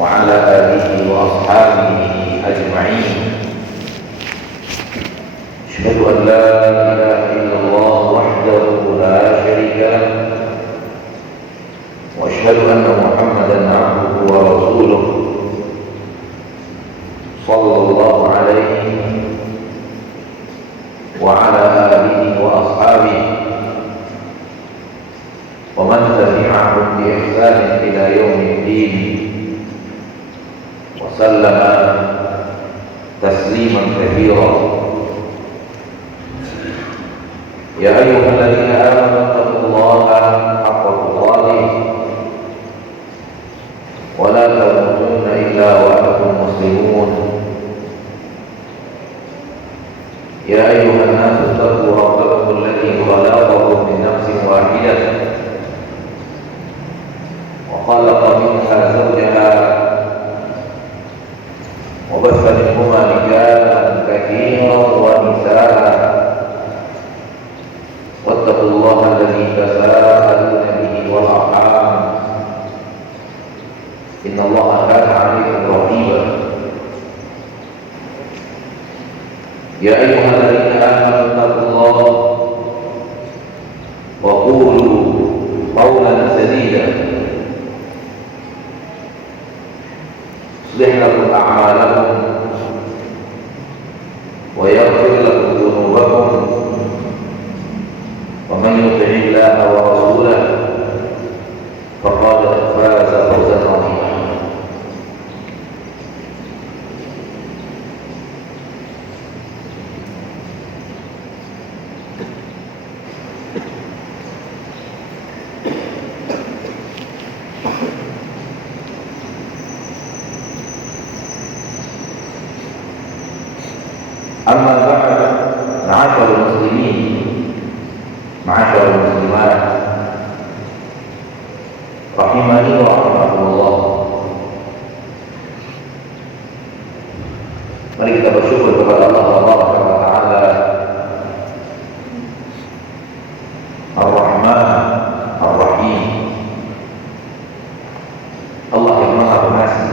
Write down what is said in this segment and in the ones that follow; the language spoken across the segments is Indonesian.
وعلى آله وأصحابه أجمعين. أشهد أن لا إله إلا الله وحده لا شريك له، وأشهد أن محمدا عبده ورسوله صلى الله عليه وعلى آله وأصحابه ومن تبعهم بإحسان إلى يوم الدين وسلم تسليما كثيرا. يا أيها الذين آمنوا اتقوا الله حق تقاته ولا تموتن إلا وأنتم مسلمون. يا أيها الناس اتقوا ربكم الذي خلقكم من نفس واحدة وخلق منها زوجها وبث منهما رجالا كثيرا ونساء، واتقوا الله الذي تساءلون به والأرحام إن الله كان عليكم رقيبا. يا أيها الذين آمنوا اتقوا الله وقولوا قولا سديدا يصلح لكم أعمالكم ويغفر لكم ذنوبكم، ومن يطع الله ورسوله فقد فاز فوزا عظيما. أما بعد، معاشر المسلمين معاشر المسلمات rahimani wa rahmatullah. Mari kita bersyukur kepada Allah Subhanahu wa taala Ar-Rahman Ar-Rahim, Allah yang Maha Pengasih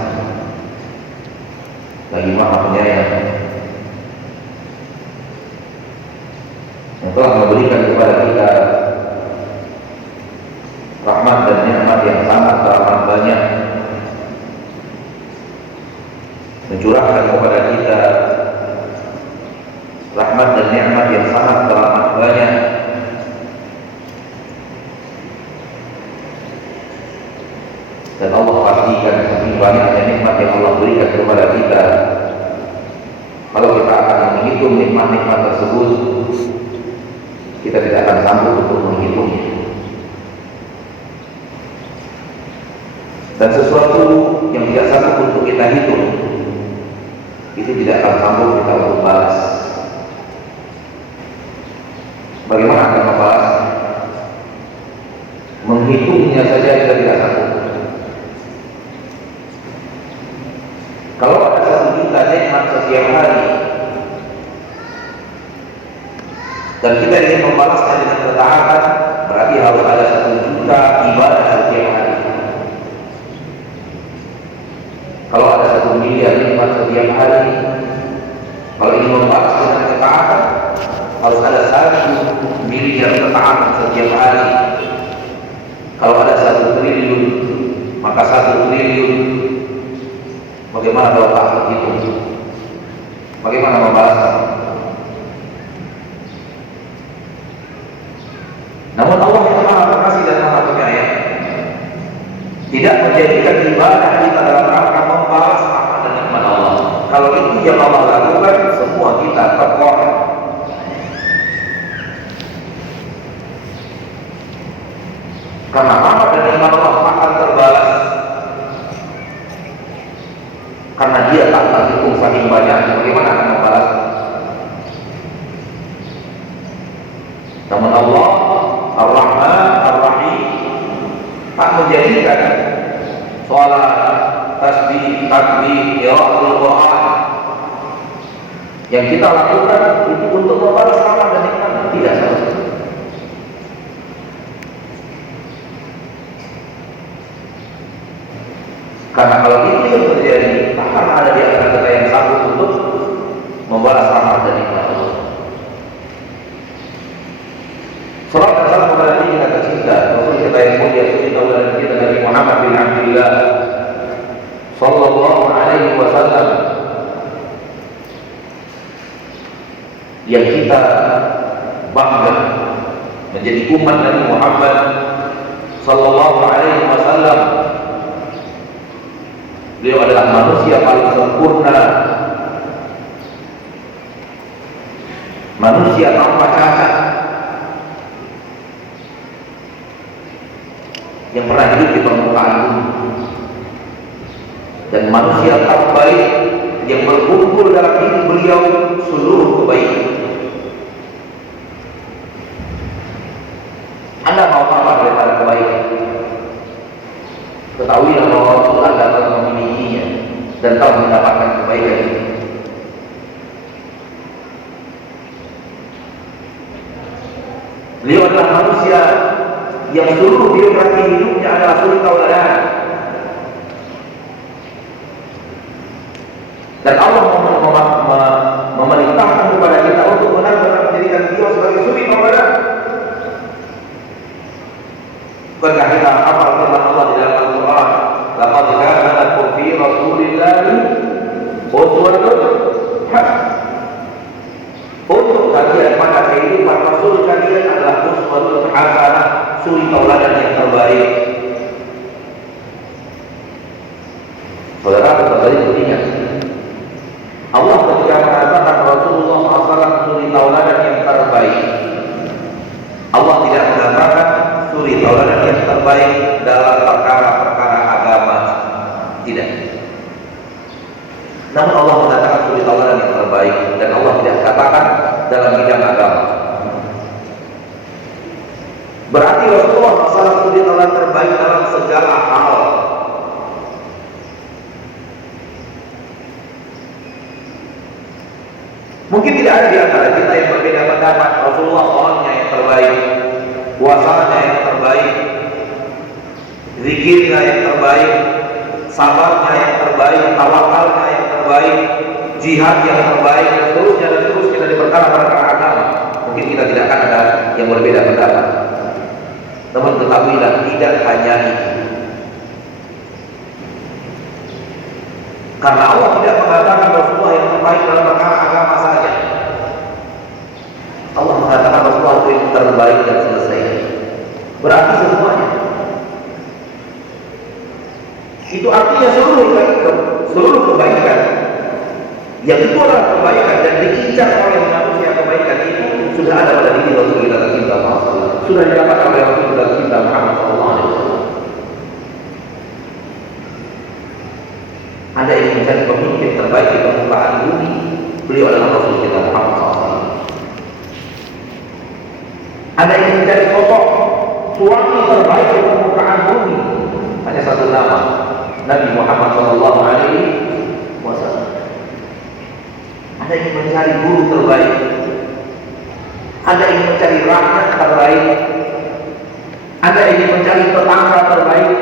lagi Maha Penyayang, yang telah memberikan kepada kita rahmat dan nikmat yang sangat teramat banyak, mencurahkan kepada kita rahmat dan nikmat yang sangat teramat banyak, dan Allah pastikan saking banyaknya nikmat yang Allah berikan kepada kita, kalau kita akan menghitung nikmat-nikmat tersebut, kita tidak akan sanggup untuk menghitungnya. Dan sesuatu yang tidak sanggup untuk kita hitung, itu tidak akan sanggup kita untuk balas. Bagaimana akan membalas? Menghitungnya saja kita tidak sanggup. Kalau ada 1 juta nikmat setiap hari dan kita ingin membalasnya dengan ketaatan, berarti harus ada 1 juta ibadah setiap hari. Kalau ada 1 miliar nikmat setiap hari, kalau ingin membalas dengan ketaatan, harus ada 1 miliar ketaatan setiap hari. Kalau ada 1 triliun, maka 1 triliun. Bagaimana kalau tak itu? Bagaimana membalasnya? Namun Allah yang Maha Pengasih dan Maha Penyayang tidak menjadikan ibadah kita dalam rangka membalas rahmat dan nikmat Allah. Kalau itu yang Allah lakukan, semua kita terkoyak. Karena rahmat dan nikmat Allah akan terbalas, karena Dia tak terhitung saking banyak. Bagaimana akan membalas? Namun Allah Ar-Rahman Ar-Rahim tak menjadikan sholat, tasbih, takbir, qiraatul Quran yang kita lakukan itu untuk membalas rahmat dan nikmat. Tidak sama sekali. Karena kalau itu yang terjadi, akan ada di antara kita yang sanggup untuk membalas rahmat dari Allah. Salam dan salam kepada Nabi kita tercinta, Rasul kita yang mulia, suri tauladan kita Nabi Muhammad bin Abdullah sallallahu alaihi wasallam, yang kita bangga menjadi umat Nabi Muhammad sallallahu alaihi wasallam. Beliau adalah manusia paling sempurna, manusia tanpa cacat, yang pernah hidup di permukaan bumi, dan manusia terbaik yang berkumpul dalam diri beliau seluruh kebaikan. Anda mau apa daripada kebaikan? Ketahuilah bahwa Rasul Anda telah memilikinya dan telah mendapatkan kebaikan ini. Beliau adalah manusia yang seluruh biografi hidupnya adalah suri tauladan, dan Allah memerintahkan kepada kita untuk benar-benar menjadikan beliau sebagai suri tauladan. Bukankah kita hafal firman Allah di dalam Al-Quran, laqad kana lakum fi Rasulillahi uswatun hasanah. Untuk kalian pada kehidupan Rasul kalian adalah uswatun hasanah, suri tauladan yang terbaik. Saudara tadi ingat, Allah ketika mengatakan Rasulullah SAW suri tauladan yang terbaik, Allah tidak mengatakan suri tauladan yang terbaik dalam perkara-perkara agama, tidak. Namun Allah mengatakan suri tauladan yang terbaik, dan Allah tidak katakan dalam bidang agama. Berarti Rasulullah SAW suri tauladan terbaik dalam segala hal. Mungkin tidak ada di antara kita yang berbeda pendapat. Rasulullah SAW yang terbaik, puasanya yang terbaik, zikirnya yang terbaik, sabarnya yang terbaik, tawakalnya yang terbaik, jihad yang terbaik, dan seterusnya dari perkara-perkara agama. Mungkin kita tidak akan ada yang berbeda pendapat. Namun ketahuilah, tidak hanya itu. Karena Allah tidak mengatakan Rasulullah yang terbaik dalam perkara agama saja. Allah mengatakan Rasulullah itu yang terbaik dan selesai. Berarti semuanya. Itu artinya seluruh kebaikan yang itu adalah kebaikan dan diincar oleh manusia, kebaikan itu sudah ada pada diri Rasul kita tercinta Muhammad, sudah didapat oleh Rasul kita tercinta Muhammad SAW. Anda ingin mencari pemimpin terbaik di permukaan bumi, beliau adalah Rasul kita Muhammad SAW. Anda ingin mencari sosok suami terbaik di permukaan bumi, hanya satu nama, Nabi Muhammad SAW. Anda ingin mencari guru terbaik, Anda ingin mencari rakyat terbaik, Anda ingin mencari tetangga terbaik,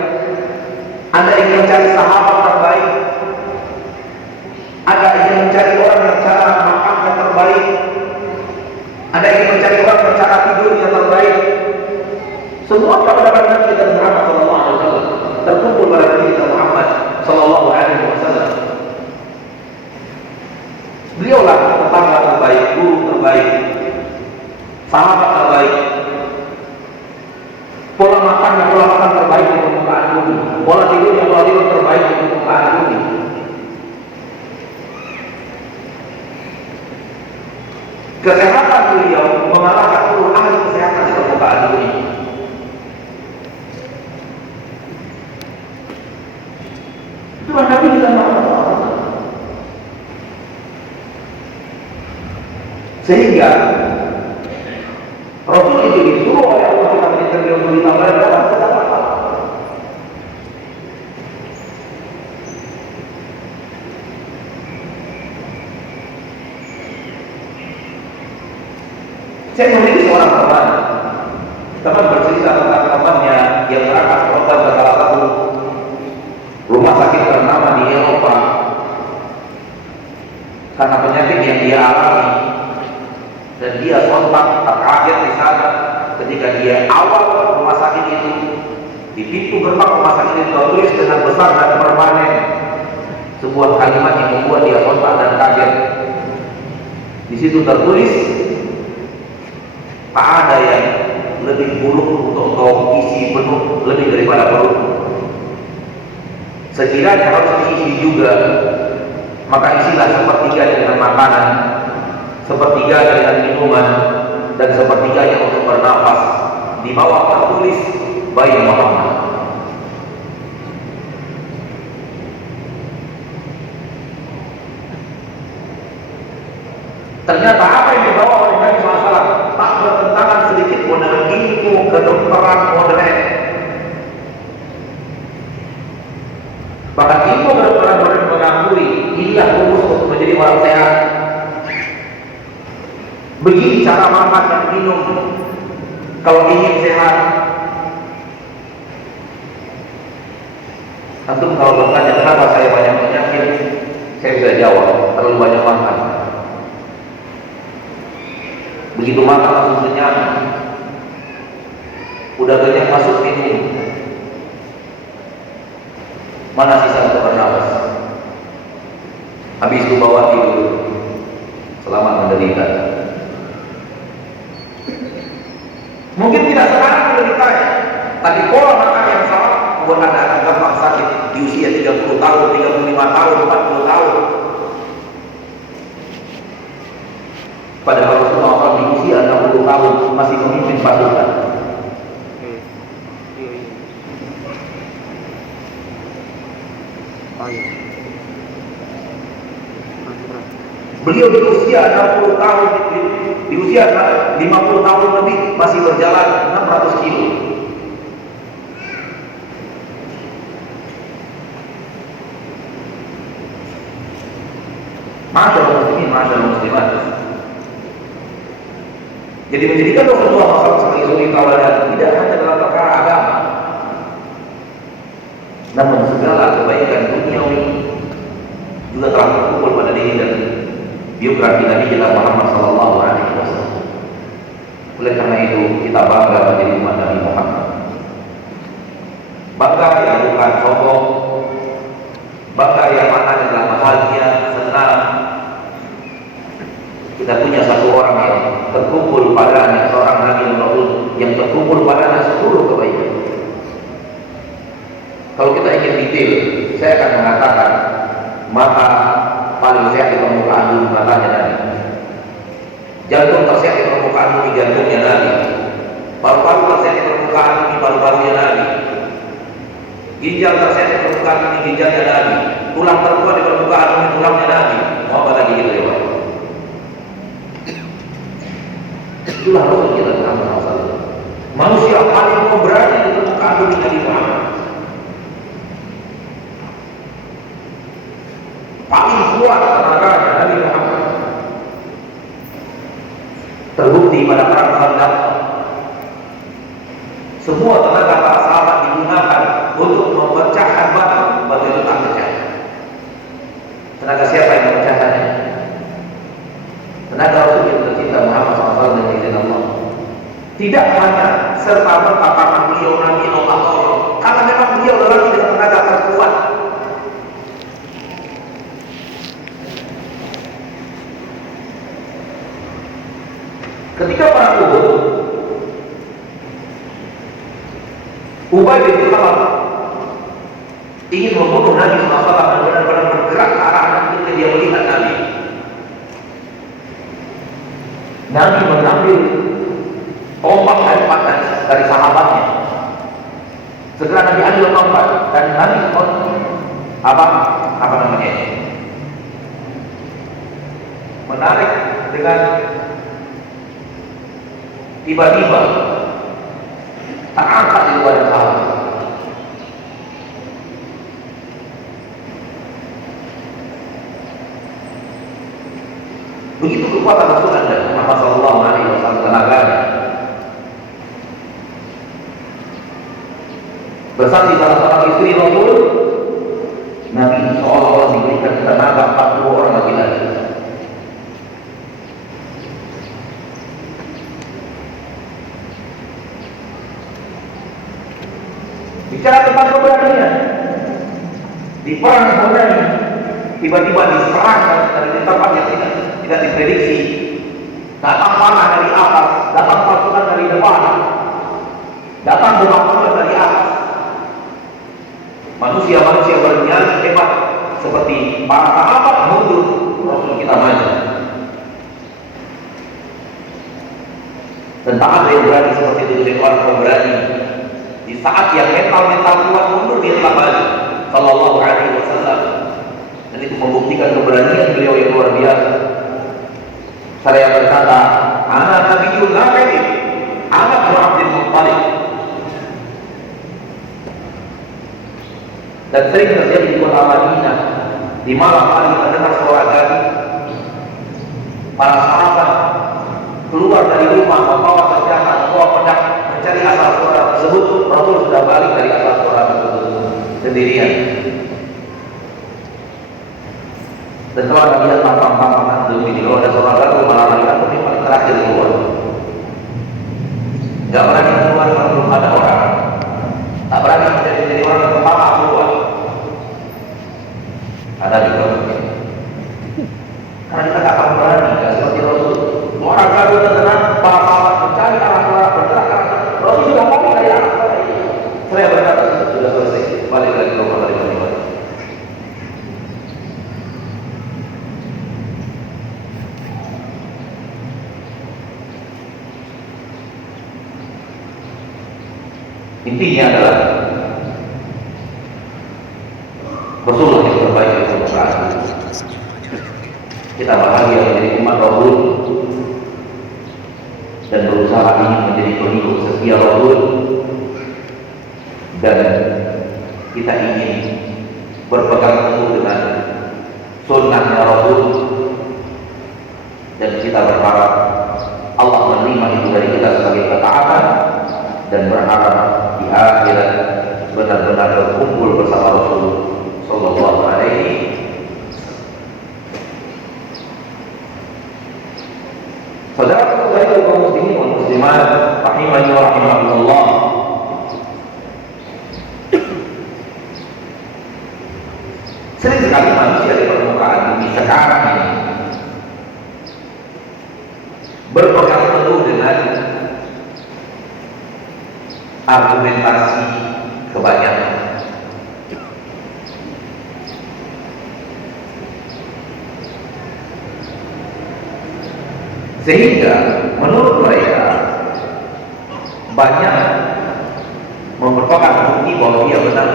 Anda ingin mencari sahabat terbaik, Anda ingin mencari orang yang cara makannya terbaik, Anda ingin mencari orang yang cara tidurnya terbaik. Semua kepada Nabi kita Muhammad SAW terkumpul pada Nabi kita Muhammad SAW. Beliaulah tetangga terbaik, guru terbaik, sahabat terbaik, pola makan terbaik di permukaan bumi, pola tidur terbaik di permukaan bumi. Kesehatan beliau mengalahkan seluruh ahli kesehatan di permukaan bumi. Itulah Nabi kita Muhammad SAW. Sehingga Rasul itu disuruh oleh Allah kita menjadikan beliau suri tauladan dalam segala hal. Saya memiliki seorang teman bercerita tentang temannya yang berangkat berobat ke salah satu rumah sakit karena penyakit yang dia alami, dan dia sontak terkaget di sana ketika dia awal rumah sakit itu. Di pintu gerbang rumah sakit itu tertulis dengan besar dan permanen sebuah kalimat yang membuat dia sontak dan kaget. Di situ tertulis, tak ada yang lebih buruk untuk kau isi penuh lebih daripada perut. Sekiranya harus diisi juga, maka isilah sepertiga dengan makanan, sepertiga dengan minuman, dan sepertiganya untuk bernafas. Di bawah tertulis bayi Muhammad. Ternyata apa yang dibawa oleh Nabi SAW tak bertentangan sedikit pun dengan ilmu kedokteran modern. Bahkan ilmu kedokteran modern mengakui inilah rumus untuk menjadi orang sehat. Begini cara makan dan minum kalau ingin sehat. Antum kalau bertanya kenapa saya banyak penyakit, saya bisa jawab, terlalu banyak makan. Begitu makan langsung kenyang, udah kenyang masuk minum, mana sisa untuk bernafas? Habis itu bawa tidur, selamat menderita. Mungkin tidak sekarang menderita, tapi pola makan yang salah buat anak-anak gampang sakit di usia 30 tahun, 35 tahun, 40 tahun. Padahal Rasulullah SAW di usia 60 tahun masih memimpin pasukan. Beliau di usia 60 tahun, di usia 50 tahun lebih masih berjalan 600 kilo. Masyaallah muslimin, masyaallah muslimat. Jadi menjadikan Rasulullah SAW sebagai suri tauladan tidak hanya dalam perkara agama, namun segala kebaikan duniawi juga telah terkumpul pada diri dan biografi Nabi kita Muhammad SAW. Oleh karena itu kita bangga menjadi umat Nabi Muhammad. Bangga yang bukan sombong, bangga yang mana adalah bahagia, senang. Kita punya satu orang yang terkumpul padanya, seorang Nabi Rasul yang terkumpul padanya 10 kebaikan. Kalau kita ingin detail, saya akan mengatakan mata paling sehat di permukaan bumi matanya Nabi, jantung tersehat di permukaan bumi jantungnya Nabi, paru-paru tersehat di permukaan bumi paru-parunya Nabi, ginjal tersehat di permukaan bumi ginjalnya Nabi, tulang terkuat di permukaan bumi tulangnya Nabi. Mau apa lagi gitu ya Pak? Itulah Rasul kita Muhammad SAW, manusia paling pemberani di permukaan bumi Nabi Muhammad, paling kuat tenaganya Nabi Muhammad. Terbukti pada perang Khandaq, semua tenaga para sahabat digunakan untuk memecahkan batu itu tak pecah. Tenaga siapa yang memecahkannya? Tenaga Rasul yang tercinta Muhammad SAW dan izin Allah. Tidak hanya serta-merta karena beliau Nabi Allah tolong, karena memang beliau lelaki dengan tenaga terkuat. Ketika perang Uhud, Ubay bin Khalaf ingin membunuh Nabi SAW dan benar-benar bergerak ke arah Nabi ketika dia melihat Nabi. Nabi mengambil tombak dari sahabatnya. Segera Nabi ambil tombak dan Nabi apa namanya? Menarik dengan tiba-tiba terangkat di luar sahabat. Begitu kekuatan Rasulullah Muhammad SAW tenaganya. Bersaksi salah seorang istri Rasul, Nabi seolah-olah diberikan tenaga 40 orang laki-laki. di perang Hunain tiba-tiba diserang dari tempat yang tidak diprediksi. Datang panah dari atas, datang pasukan dari depan, datang gempa dari atas. Manusia-manusia bernyali hebat seperti para sahabat mundur, Rasul kita maju. Dan tak ada yang berani seperti itu, seorang pemberani. Di saat yang mental kuat mundur, dia telah maju. Sallallahu alaihi wasallam. Dan itu membuktikan keberanian beliau yang luar biasa. Saya berkata, anak Nabiul Latif, anak Abdul Muttalib. Dan sering terjadi di kota Madinah, di malam hari mendengar suara azan, para sahabat keluar dari rumah membawa senjata, membawa pedang, mencari asal suara tersebut. Rasul sudah balik dari asal suara tersebut sendirian. Dan kalau ada dia tampang-tampang demi di luar, ada suara lagu malah lagi aku ini paling terakhir keluar. Gak berani keluar kalau belum ada orang. Tak berani menjadi orang yang pertama keluar. Ada juga mungkin. Karena kita tak akan berani, gak seperti Rasul. Orang baru terdengar, para sahabat mencari arah suara, bergerak arah suara. Rasul juga balik dari arah suara itu. Saya berkata sudah selesai, balik lagi ke rumah dari mana. Intinya adalah Rasulullah yang terbaik yang terbaik. Kita bahagia menjadi umat Rasul dan berusaha ingin menjadi pengikut setia Rasul, dan kita ingin berpegang teguh dengan sunnahnya Rasul, dan kita berharap Allah menerima itu dari kita sebagai ketaatan, dan berharap di akhirat benar-benar berkumpul bersama Rasul sallallahu alaihi. Saudara-saudara kaum muslimin dan muslimat rahimani wa rahimakumullah. Sering sekali manusia di permukaan bumi sekarang ini berpegang teguh dengan argumentasi kebanyakan. Sehingga menurut mereka banyak merupakan bukti bahwa dia benar.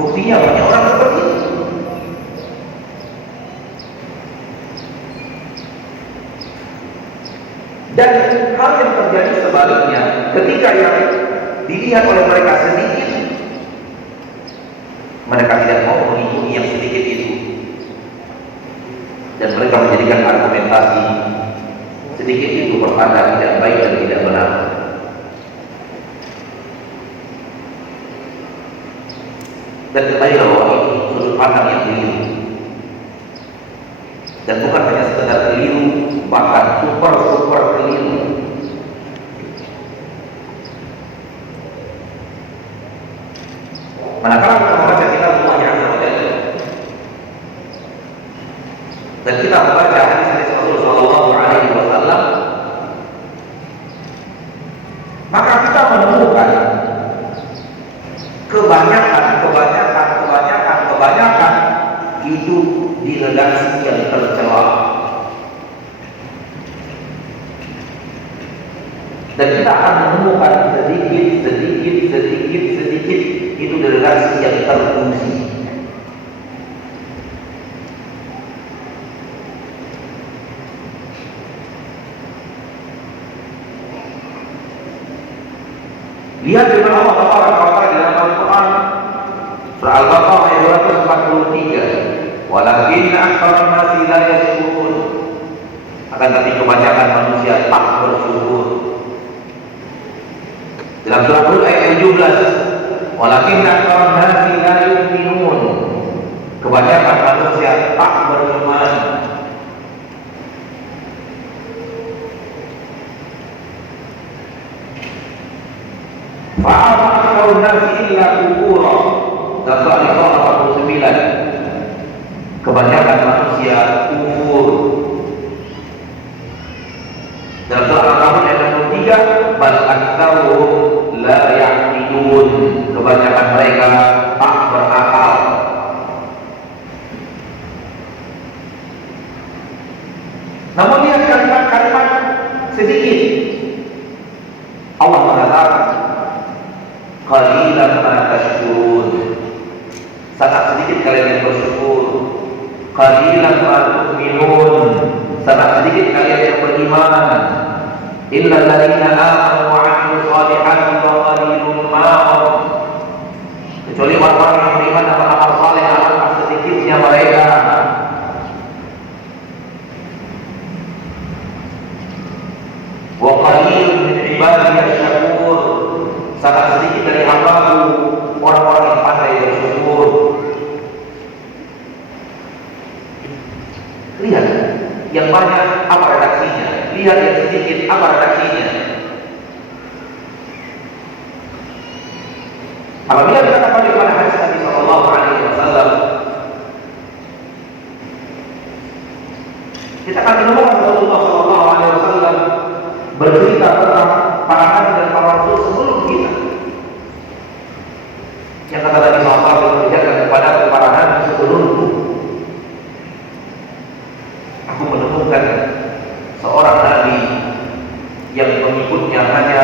Buktinya banyak orang seperti itu. Dan hal yang terjadi sebaliknya, ketika yang dilihat oleh mereka sedikit, mereka tidak mau mengikuti yang sedikit itu, dan mereka menjadikan argumentasi sedikit itu pertanda tidak baik dan tidak benar. Dan ketahuilah bahwa ini sudut pandang yang keliru, dan bukan hanya sekedar keliru, bahkan super keliru. Manakala kita membaca kitab Allah Azza wa Jalla dan kita membaca hadis-hadis Rasul sallallahu alaihi wasallam, maka kita menemukan kebanyakan hidup di redaksi yang tercela. Dan kita akan menemukan sedikit itu redaksi yang terfungsi. Lihat firman Allah Taala di dalam Al-Quran surah Al-Baqarah ayat 243, walakinna aktsara nasi la yashkurun, akan tapi kebanyakan manusia tak bersyukur. Dalam surah Hud ayat 17, walakinna aktsara nasi la yu'minun, kebanyakan manusia tak beriman. Fa'ama aktsarun nasi illa kufura, dan surah sedikit. Allah mengatakan, qalilan ma tashkurun, sangat sedikit kalian yang bersyukur. Qalilan ma tu'minun, sangat sedikit kalian yang beriman. Illal ladzina amanu wa 'amilus shalihati wa qalilun ma hum, kecuali orang-orang yang beriman dan beramal saleh, alangkah sedikitnya mereka. Wa qalilun min ibadiy syakur, sangat sedikit dari hamba-Ku orang-orang yang pandai bersyukur. Lihat yang banyak apa redaksinya, lihat yang sedikit apa redaksinya. Apabila kita kembali kepada hadis Nabi Sallallahu Alaihi Wasallam, kita akan menemukan Rasulullah Sallallahu Alaihi Wasallam bercerita tentang para nabi dan para rasul sebelum kita. Yang kata Nabi Sallallahu Alaihi Wasallam, berikan kepada para nabi sebelumku. Aku menemukan seorang nabi yang pengikutnya hanya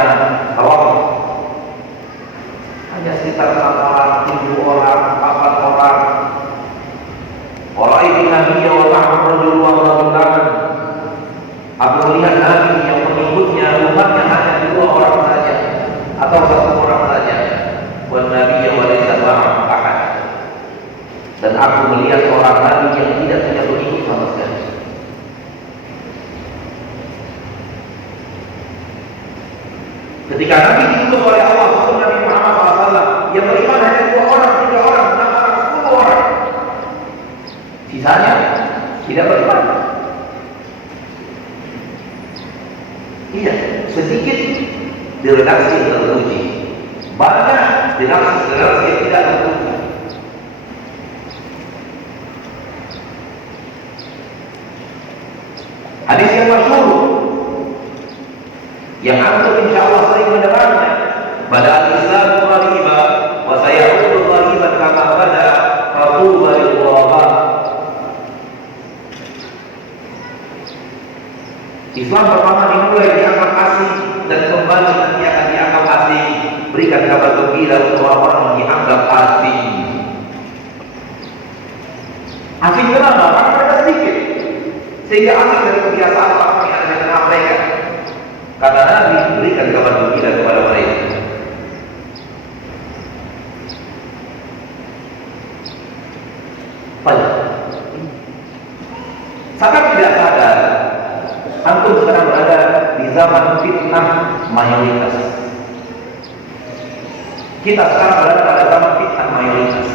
sekitar 6 orang, 7 orang, 4 orang. Orang itu nabi yang Allah. Aku melihat nabi yang pengikutnya umatnya hanya 2 orang saja atau 1 orang saja. Wan nabi yang walaysa ma'ahu ahad. Dan aku melihat seorang nabi yang tidak punya pengikut sama sekali. Ketika Nabi diutus oleh Allah, Nabi Muhammad SAW, yang beriman hanya 2 orang, 3 orang, 6 orang, 10 orang. Sisanya tidak beriman. Iya, sedikit di redaksi yang terpuji, banyak di redaksi yang tidak terpuji. Hadis yang masyhur yang antum insyaallah sering mendengarnya, bada al-Islam ghariba wa sayaudu ghariban kama bada fatuba lil ghuraba. Islam pertama dimulai dianggap asing dan kembali nanti akan dianggap asing. Berikan kabar gembira untuk orang-orang yang dianggap asing. Asing kenapa? Karena mereka sedikit, sehingga asing dari kebiasaan orang yang ada di tengah mereka. Kata Nabi, berikan kabar gembira kepada mereka. Baik. Sangat tidak sadar, antum sekarang berada di zaman fitnah mayoritas. Kita sekarang berada pada zaman fitnah mayoritas.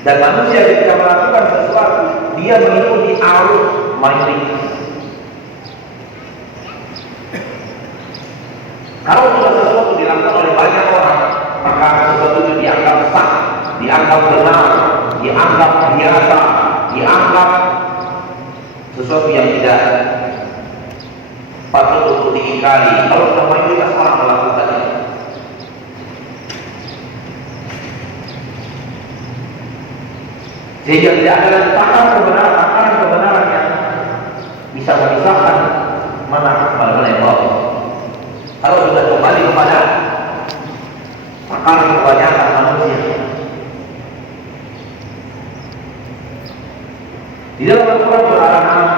Dan manusia ketika melakukan sesuatu, dia mengikuti arus mayoritas. Kalau sudah sesuatu dilakukan oleh banyak orang, maka sesuatu itu dianggap sah, dianggap benar, dianggap biasa, dianggap sesuatu yang tidak patut untuk diingkari. Kalau sudah mayoritas orang melakukannya, sehingga tidak ada takaran kebenaran yang bisa memisahkan mana hak mana yang baik. Kalau sudah kembali kepada takaran kebanyakan manusia, di dalam Al-Quran Al-An'am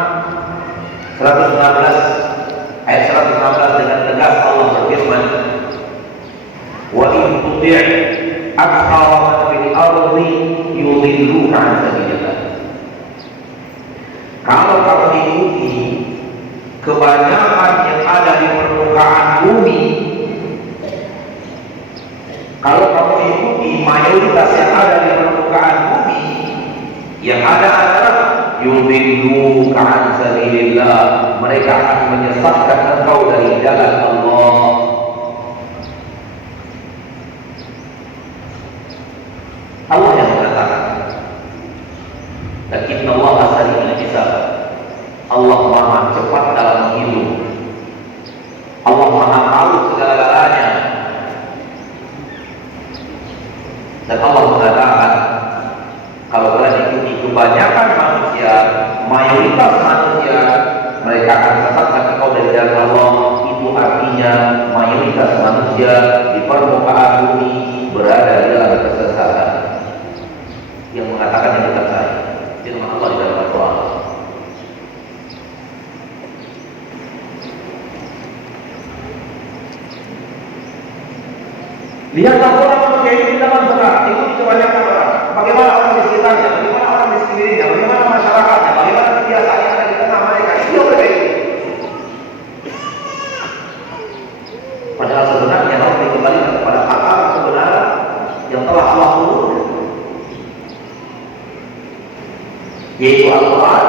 116 ayat 116 dengan tegas Allah berfirman, wa in tuti' aktsara man fil ardi yudilluka 'an sabilillah. Kalau kamu ikuti kebanyakan yang ada di permukaan bumi, kalau kamu ikuti mayoritas yang ada di permukaan bumi, yang ada adalah yudilluka 'an sabilillah, mereka akan menyesatkan engkau dari jalan Allah. Allah yang mengatakan, dan inna Allah sari'ul hisab, Allah maha cepat dalam menghitung, Allah maha tahu segala-galanya. Dan Allah mengatakan, kalau kalian ikuti kebanyakan manusia, mayoritas manusia, mereka akan sesatkan engkau dari Allah, itu artinya mayoritas manusia di permukaan bumi berada dalam kesesatan. Yang mengatakan yang bukan saya, firman Allah di dalam Al-Quran. Lihatlah orang manusia itu di dalam serat, itu kebanyakan orang. Bagaimana orang di sekitarnya, bagaimana orang di sekelilingnya, bagaimana masyarakatnya, bagaimana kebiasaan yang ada di tengah mereka. Itu mereka itu. Padahal sebenarnya harus dikembalikan kepada akar kebenaran yang telah Allah turunkan, yaitu Al-Quran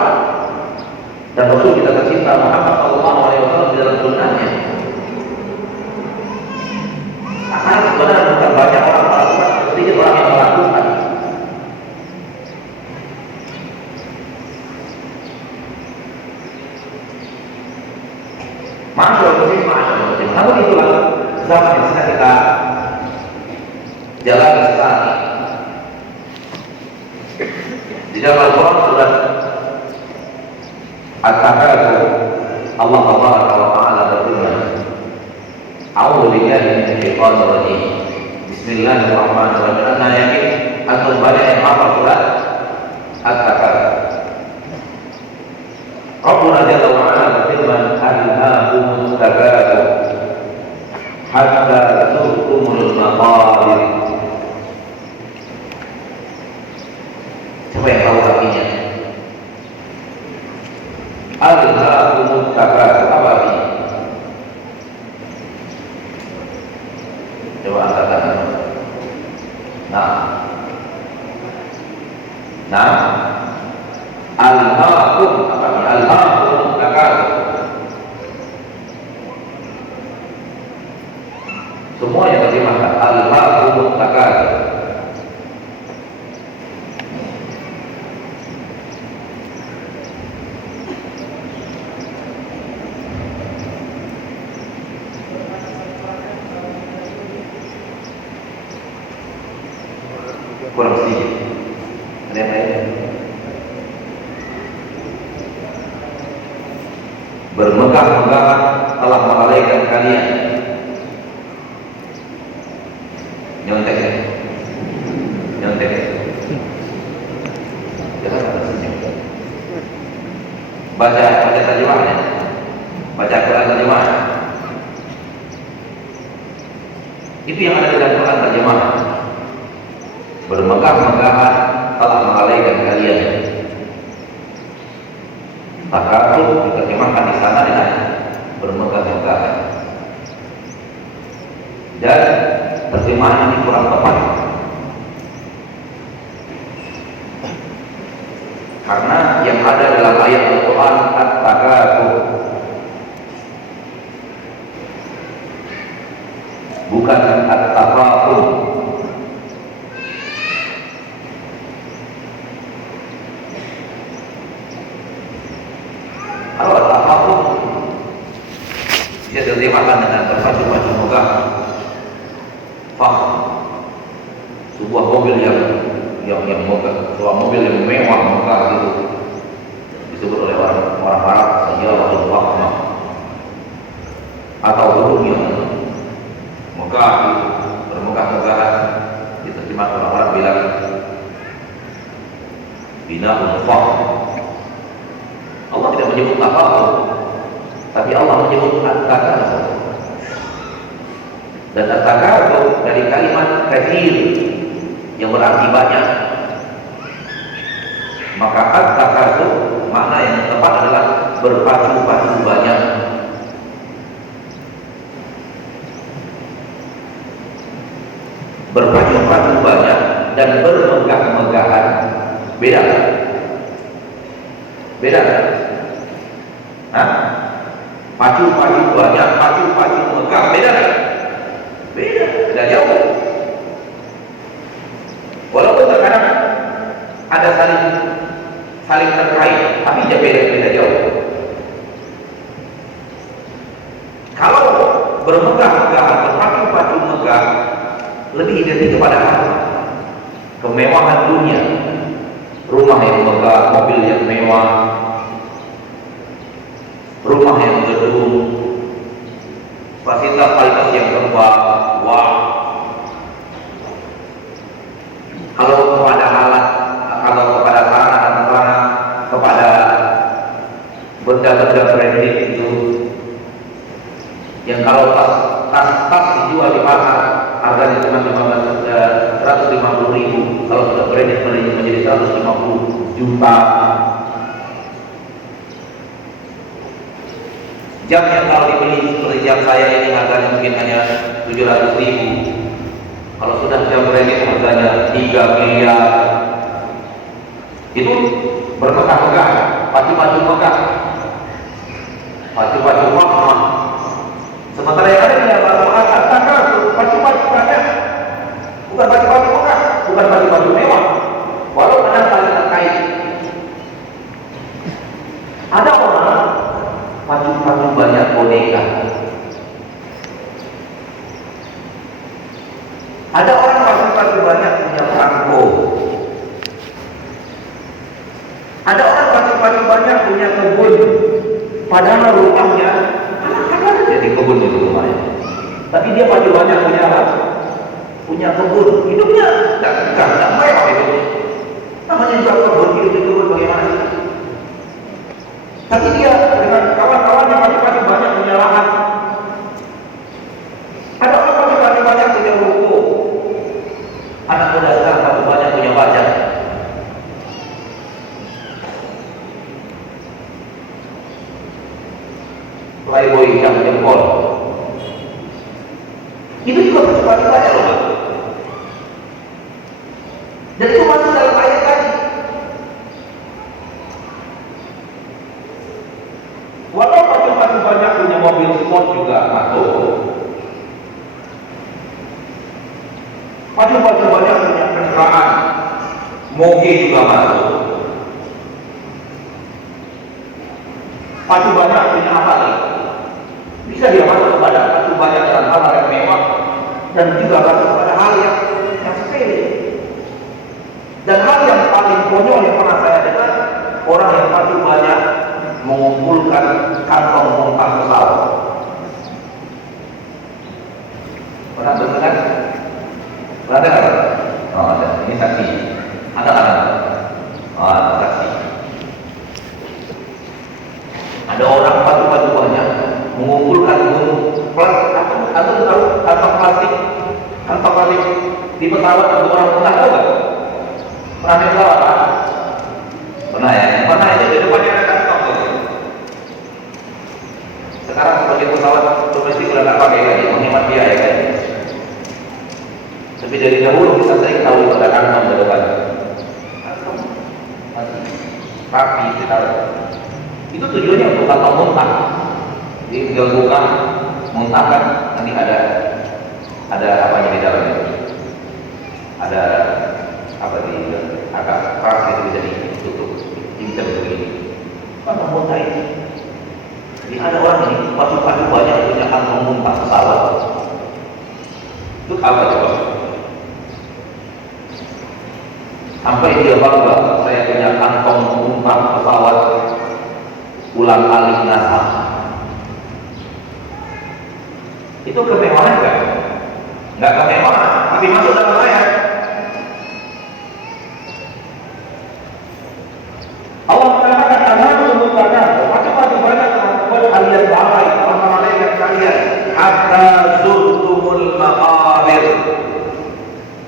dan Rasul kita tercinta Muhammad SAW di dalam sunnahnya. Karena sebenarnya bukan banyak orang melakukan, sedikit orang yang melakukan. Masyaallah, masyaallah. Namun itulah zaman yang sedang kita jalani saat ini. Di dalam Al-Quran surat At-Takatsur, Allah Taala berfirman, A'udzu billahi minasyaitonir rajim. Bismillahirrahmanirrahim. Ana yakin antum banyak yang hafal surat At-Takatsur. Rabbuna Jalla wa Ala berfirman, Alhaakumut takatsur hatta zurtumul maqabir. Siapa yang tahu artinya? Alhaakumut takatsur, apa artinya? Coba angkat tangan. Nah, alhaakum, apa artinya? Alhaakum takatsur. Semua yang terjemahkan alhaakum takatsur. Kurang sedikit. Ada yang lain? Bermegah-megahan telah melalaikan kalian. Nyontek ya? Nyontek. Jangan ada senyum. Baca terjemahannya. Baca Quran terjemahan. Itu yang ada di dalam Quran terjemahan. Bermegah-megahan telah melalaikan kalian. Takatsur diterjemahkan di sana dengan bermegah-megahan. Dan terjemahan ini kurang tepat, karena yang ada dalam ayat Al-Quran At-Takatsur bukan At-Tafakur. Kalau At-Tafakur bisa diterjemahkan dengan berpacu-pacu megah. Faham, sebuah mobil yang megah, sebuah mobil yang mewah megah itu disebut oleh orang Arab sayyaratul fakhmah, atau burung yang megah, bermegah-megahan. Diterjemahkan orang Arab bilang binaul fakhr. Allah tidak menyebut tafakur, tapi Allah menyebut at-takatsur. Dan at-takatsur dari kalimat katsir yang berarti banyak. Maka at-takatsur makna yang tepat adalah berpacu-pacu banyak. Berpacu-pacu banyak dan bermegah-megahan. Beda kan? Beda kan? Hah? Pacu-pacu banyak, pacu-pacu megah, beda kan? Beda jauh. Walaupun terkadang ada saling terkait, tapi beda jauh. Kalau bermegah-megahan, berpacu-pacu megah, lebih identik kepada apa? Kemewahan dunia. Rumah yang megah, mobil yang mewah, rumah yang gedung, Fasilitas yang kedua, wah, kalau kepada alat, kalau kepada sarana dan prasarana, kepada benda-benda branded itu, yang kalau tas dijual di pasar harganya cuma 150.000, kalau sudah branded menjadi 150 juta. Jam yang kalau dibeli seperti jam saya ini harganya mungkin hanya 700.000. Kalau sudah jam branded harganya 3 miliar. Itu bermegah-megah, pacu-pacu megah, pacu-pacu mahal. Sementara yang ada di dalam pacu-pacu banyak, bukan pacu-pacu megah, bukan pacu-pacu mewah. Walau ada saling terkait. Ada orang pacu-pacu banyak boneka. Ada orang pacu-pacu banyak punya perangko. Ada orang pacu-pacu banyak punya kebun. Padahal rumahnya jadi kebun itu rumahnya. Tapi dia pacu banyak punya apa? Punya kebun. Hidupnya tidak mewah hidupnya. Namanya juga kebun, hidup di kebun bagaimana sih? Tapi dia dengan kawan-kawannya pacu-pacu banyak punya lahan. Ada orang pacu-pacu banyak punya ruko. Anak muda sekarang pacu banyak punya pacar. Playboy yang jempol. Itu juga pacu-pacu banyak loh, Pak. Dan itu masuk dalam ayat tadi. Walau pacu-pacu banyak punya mobil sport juga masuk. Pacu-pacu banyak punya kendaraan, moge juga masuk. Pacu banyak punya apa lagi? Bisa dia masuk kepada pacu banyak dalam hal yang mewah dan juga masuk kepada hal yang sepele. Dan hal yang paling konyol yang pernah saya dengar, orang yang pacu banyak mengumpulkan kantong mumpah pesawat. Pernah dengar kan? Pernah dengar? Oh, ada. Ini saksi. Ada. Oh, saksi. Ada orang pacu-pacu banyak mengumpulkan kantong plastik di pesawat untuk orang pernah tahu kan? Pernah di pesawat kan? Pernah ya? Pernah itu di depannya ada kantong tuh. Sekarang sebagai pesawat domestik udah nggak pakai lagi, menghemat biaya kan? Tapi dari dahulu bisa sering tahu itu ada kantong di depan. Kantong masih rapi ditaruh. Itu tujuannya untuk kantong muntah. Jadi tinggal buka, muntahkan, nanti ada apanya di dalamnya. Ada apa di agak keras itu bisa ditutup, bisa begini. Kantong muntah ini. Jadi ada orang ini pacu-pacu banyak punya kantong muntah pesawat. Itu apa coba? Sampai dia bangga, saya punya kantong muntah pesawat ulang alik NASA. Itu kemewahan kan? Nggak kemewahan, tapi masuk dalam ayat. Allah mengatakan anhakum takatsur, pacu-pacu banyak membuat kalian lalai, melalaikan kalian hatta zurtumul maqabir.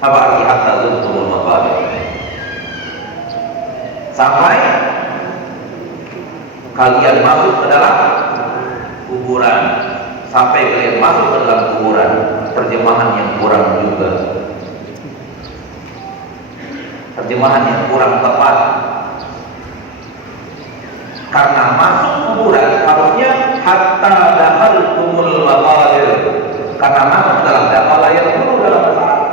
Apa arti hatta zurtumul maqabir? Sampai kalian masuk ke dalam kuburan. Sampai kalian masuk ke dalam kuburan. Terjemahan yang kurang juga, terjemahan yang kurang tepat. Karena masuk kuburan harusnya hatta dakhaltumul maqabir. Karena masuk dalam dakhala yang dulu dalam bahasa Arab.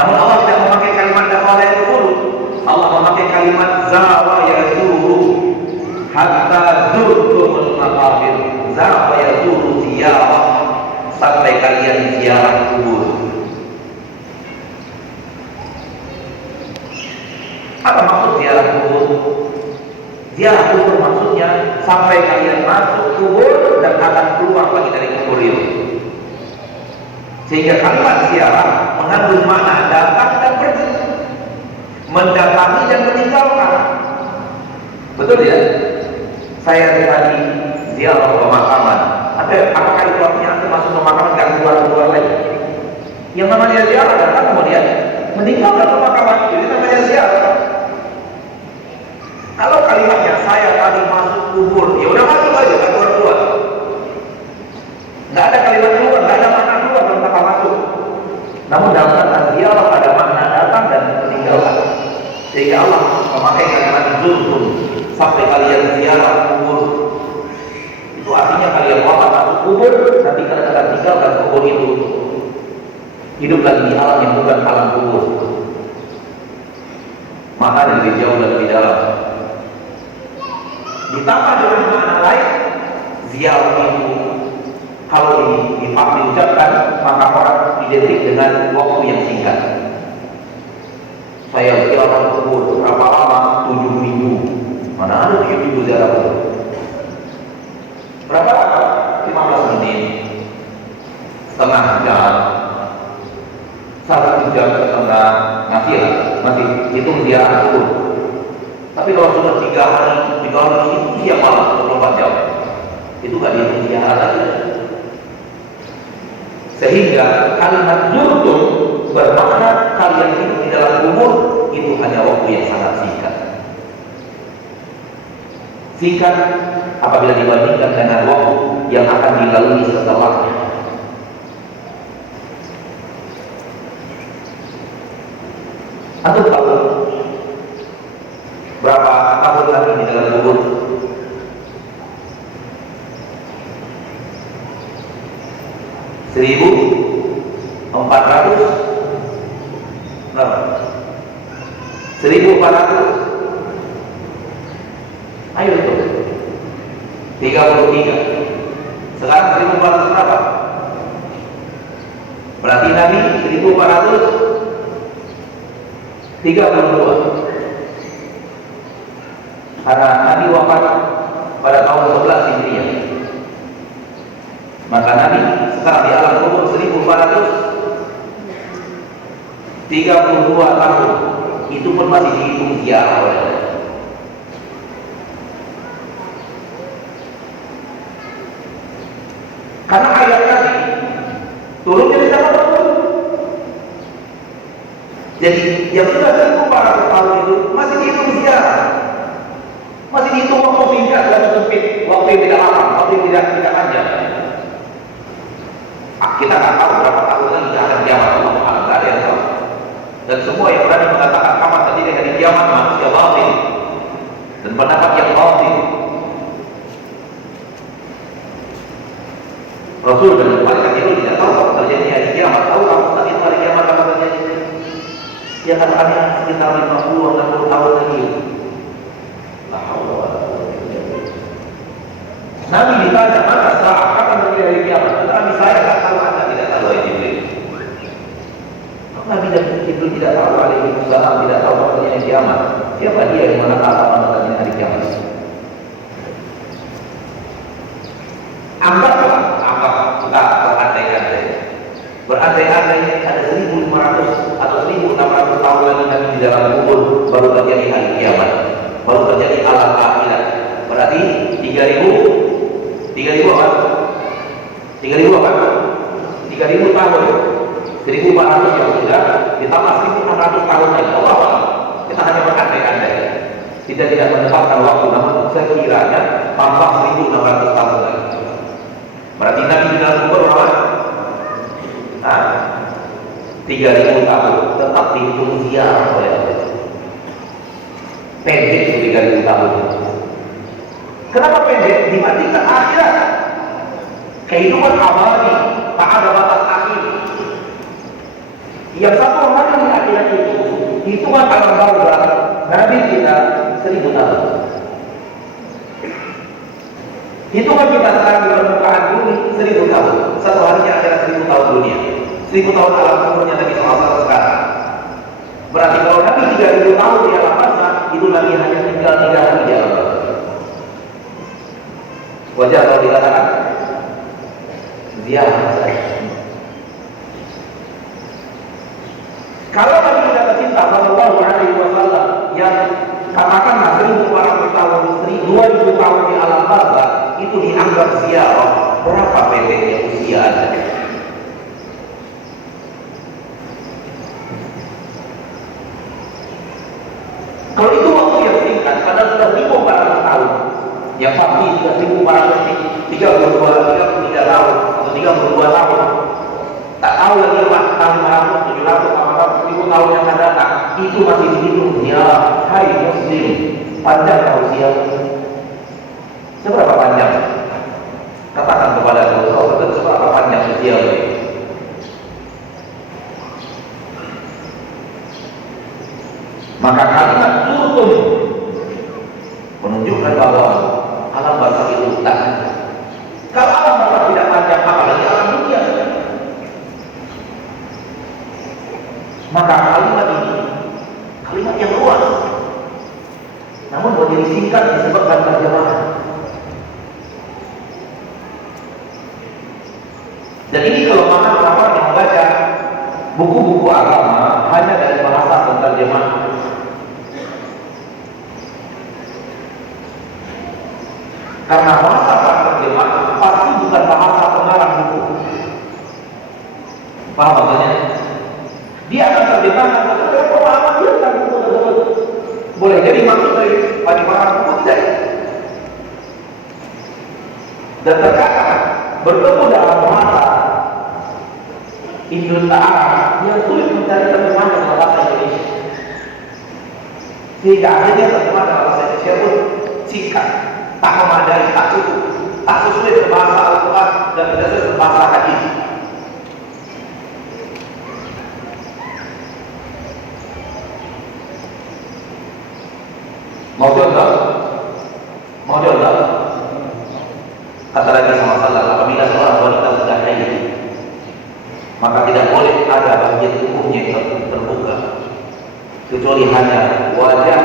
Namun Allah tidak memakai kalimat dakhala yang dulu. Allah memakai kalimat zawa yazuru. Hatta zurtumul maqabir. Zawa yazuru ziyarah. Sampai kalian ziarah kubur. Apa maksud ziarah kubur? Ziarah kubur maksudnya sampai kalian masuk kubur dan akan keluar lagi dari kubur itu. Sehingga kalimat ziarah mengandung makna datang dan pergi, mendatangi dan meninggalkan. Betul ya? Saya tadi ziarah pemakaman. Apakah itu artinya masuk pemakaman dan keluar lagi? Yang namanya ziarah datang kemudian meninggalkan pemakaman, itu namanya ziarah. Kalau kalimatnya saya tadi masuk kubur, ya udah masuk aja, nggak keluar. Nggak ada kalimat keluar, nggak ada makna keluar dalam kata masuk. Namun dalam kata ziarah ada makna datang dan meninggalkan. Sehingga Allah memakai kalimat zurtum, sampai kalian ziarah kubur. Itu artinya kalian wafat masuk kubur, nanti kalian akan tinggalkan kubur itu. Hidup lagi di alam yang bukan alam kubur. Maka lebih jauh dan lebih dalam. Ditambah dengan makna lain, ziarah itu kalau diucapkan maka orang identik dengan waktu yang singkat. Saya ziarah kubur berapa lama? 7 minggu. Mana ada 7 minggu ziarah kubur? Berapa lama? 15 menit, setengah jam, 1 jam setengah, masih hitung ziarah kubur. Tapi kalau sudah 3 hari itu siap malam 24 jam, itu gak dihitung ziarah lagi. Sehingga kalimat zurtum bermakna kalian hidup di dalam kubur itu hanya waktu yang sangat singkat. Singkat apabila dibandingkan dengan waktu yang akan dilalui setelahnya. Antum tahu berapa tahun lagi di dalam kubur? Seribu 400 berapa? 1400. Ayo itu 33. Sekarang 1400 berapa? Berarti Nabi 1432. Karena Nabi wafat pada tahun 11 Hijriah. Maka Nabi sekarang di alam kubur 1432 tahun. Itu pun masih dihitung ziarah oleh Allah. Karena ayat tadi turunnya di zaman Rasul. Jadi yang sudah 1400 tahun itu masih dihitung ziarah. Masih dihitung waktu singkat dan sempit, waktu yang tidak lama, waktu yang tidak panjang. Kita nggak tahu berapa tahun lagi akan kiamat, Allah nggak ada yang tahu. Dan semua yang berani mengatakan kapan terjadi dari kiamat manusia batil dan pendapat yang batil. Rasul dan malaikat itu tidak tahu kapan terjadi hari kiamat. Tahu kapan itu hari kiamat kapan terjadi? Dia katakan sekitar 50-60 tahun lagi. Nabi ditanya maka saat kapan terjadi hari kiamat? Nabi saya tak tahu, anda tidak tahu Jibril. Nabi dan Jibril tidak tahu, alaihi wasallam tidak tahu kapan terjadi kiamat. Siapa dia yang mengatakan kapan terjadi hari kiamat? Anggap kita berandai-andai ada 1500 atau 1600 tahun lagi Nabi di dalam kubur baru terjadi hari kiamat, baru terjadi alam akhirat. Berarti 3000 apa? 3000 apa? 3000 tahun. 1400 yang sudah ditambah 1600 tahun lagi. Allah, kita hanya berandai-andai. Kita tidak menetapkan waktu, namun sekiranya tambah 1600 tahun lagi. Berarti Nabi di dalam kubur berapa? 3000 tahun. Tetap dihitung ziarah oleh Allah. Pendek 3000 tahun. Kenapa pendek? Dibandingkan akhirat. Kehidupan abadi, tak ada batas akhir. Yang satu hari di akhirat itu, hitungan alam barzakh Nabi kita 1000 tahun. Hitungan kita sekarang di permukaan bumi 1000 tahun. Satu harinya akhirat 1000 tahun dunia. 1000 tahun alam umurnya Nabi SAW sekarang. Berarti kalau Nabi 3000 tahun di alam barzakh, itu Nabi hanya tinggal 3 hari di alam barzakh. Wajar kalau dikatakan ziarah saja. Kalau Nabi kita tercinta Sallallahu Alaihi Wasallam yang katakanlah 1400 tahun, 2000 tahun di alam barzakh itu dianggap ziarah, berapa pendeknya usia Anda? Kalau itu waktu yang singkat, padahal sudah 1400 tahun, yang pasti sudah 1432, 33 tahun atau 32 tahun. Tak tahu lagi 500, 700, 800, 1000 tahun yang akan datang, itu masih dihitung. Ya, hai Muslim, panjang kau usia. Seberapa panjang? Katakan kepada Rasulullah, seberapa panjang usia ini? Maka kalimat turun menunjukkan bahwa alam barzakh itu tak. Kalau alam barzakh tidak panjang, apalagi alam dunia. Maka kalimat ini kalimat yang luas, namun boleh disingkat disebabkan terjemahan. Dan ini kelemahan orang yang membaca buku-buku agama hanya dari bahasa penterjemah. Karena bahasa penterjemah pasti bukan bahasa pengarang buku. Paham maksudnya? Dia akan terjemahkan sesuai pemahaman dia tentang buku tersebut. Boleh jadi maksud dari pengarang buku tidak. Dan terkadang bertemu dalam bahasa Indonesia Arab yang sulit mencari terjemahan dalam bahasa Indonesia, sehingga akhirnya terjemahan dalam bahasa Indonesia pun singkat, tak memadai, tak cukup, tak sesuai dengan bahasa Al-Quran dan tidak sesuai dengan bahasa hadis. Mau contoh? Mau contoh? Kata Nabi SAW, apabila seorang wanita sudah haid, maka tidak boleh ada bagian tubuhnya yang terbuka kecuali hanya wajah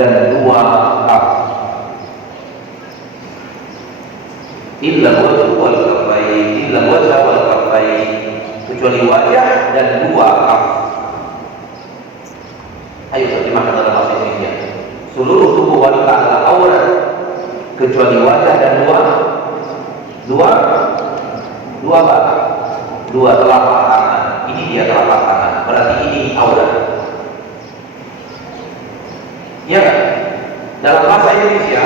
dan dua kaf. Illa wajah wal kafain, illa wajah wal kafain, kecuali wajah dan dua kaf. Ayo terjemahkan dalam bahasa Indonesia. Seluruh tubuh wanita adalah aurat kecuali wajah dan dua telapak tangan. Ini dia telapak tangan, berarti ini aurat. Ya kan? Dalam bahasa Indonesia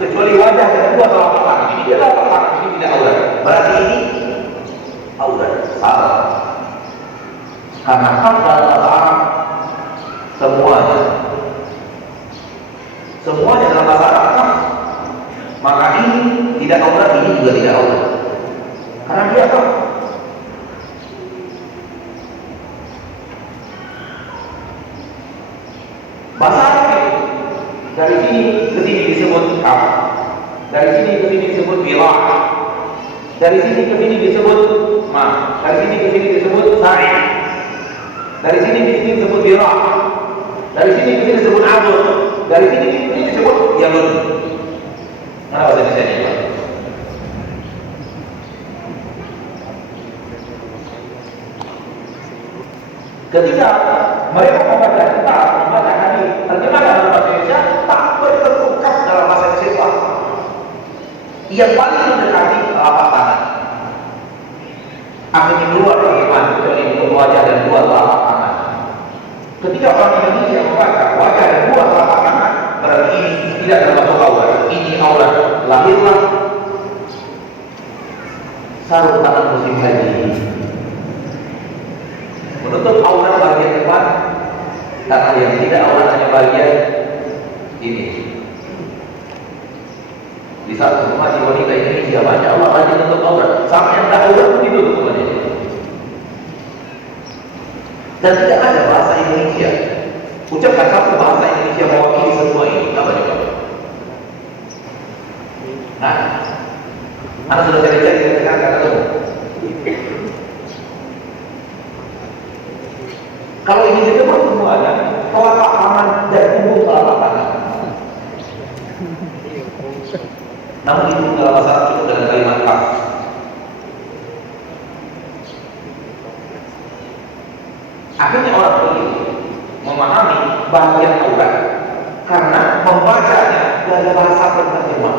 kecuali wajah dan dua telapak tangan, ini dia telapak tangan, ini tidak aurat. Berarti ini aurat. Salah. Karena dalam bahasa Arab semuanya dalam bahasa Arab, maka ini tidak aurat, ini juga tidak aurat. Karena dia tahu. Bahasa Arab itu dari sini ke sini disebut kaf, dari sini ke sini disebut bilah, dari sini ke sini disebut ma, dari sini ke sini disebut sa'i, dari sini ke sini disebut bilah, dari sini ke sini disebut adud, dari sini ke sini disebut yalun. Mana bahasa Indonesia ini? Ketika mereka membaca kitab, membaca hadis, terjemah dalam bahasa Indonesia tak bertertukas dalam bahasa Indonesia. Yang paling mendekati telapak tangan. Akhirnya keluar terjemahan kecuali untuk wajah dan dua telapak tangan. Ketika orang Indonesia membaca wajah dan dua telapak tangan, berarti ini tidak termasuk aurat. Ini aurat. Lahirlah sarung tangan musim haji. Menutup aurat bagian depan, karena yang tidak aurat hanya bagian ini. Di saat umat wanita Indonesia banyak Allah banyak menutup aurat, sama yang tak aurat pun ditutup semuanya. Dan tidak ada bahasa Indonesia. Ucapkan satu bahasa Indonesia mewakili semua ini. Apa juga? Nah, anak sudah saya cari dengan kata kalau ini disebut semuanya telapak tangan dan tubuh telapak tangan. Namun itu dalam bahasa Arab cukup dengan kalimat kaf. Akhirnya orang keliru memahami bagian Taurat karena membacanya dari bahasa penerjemah.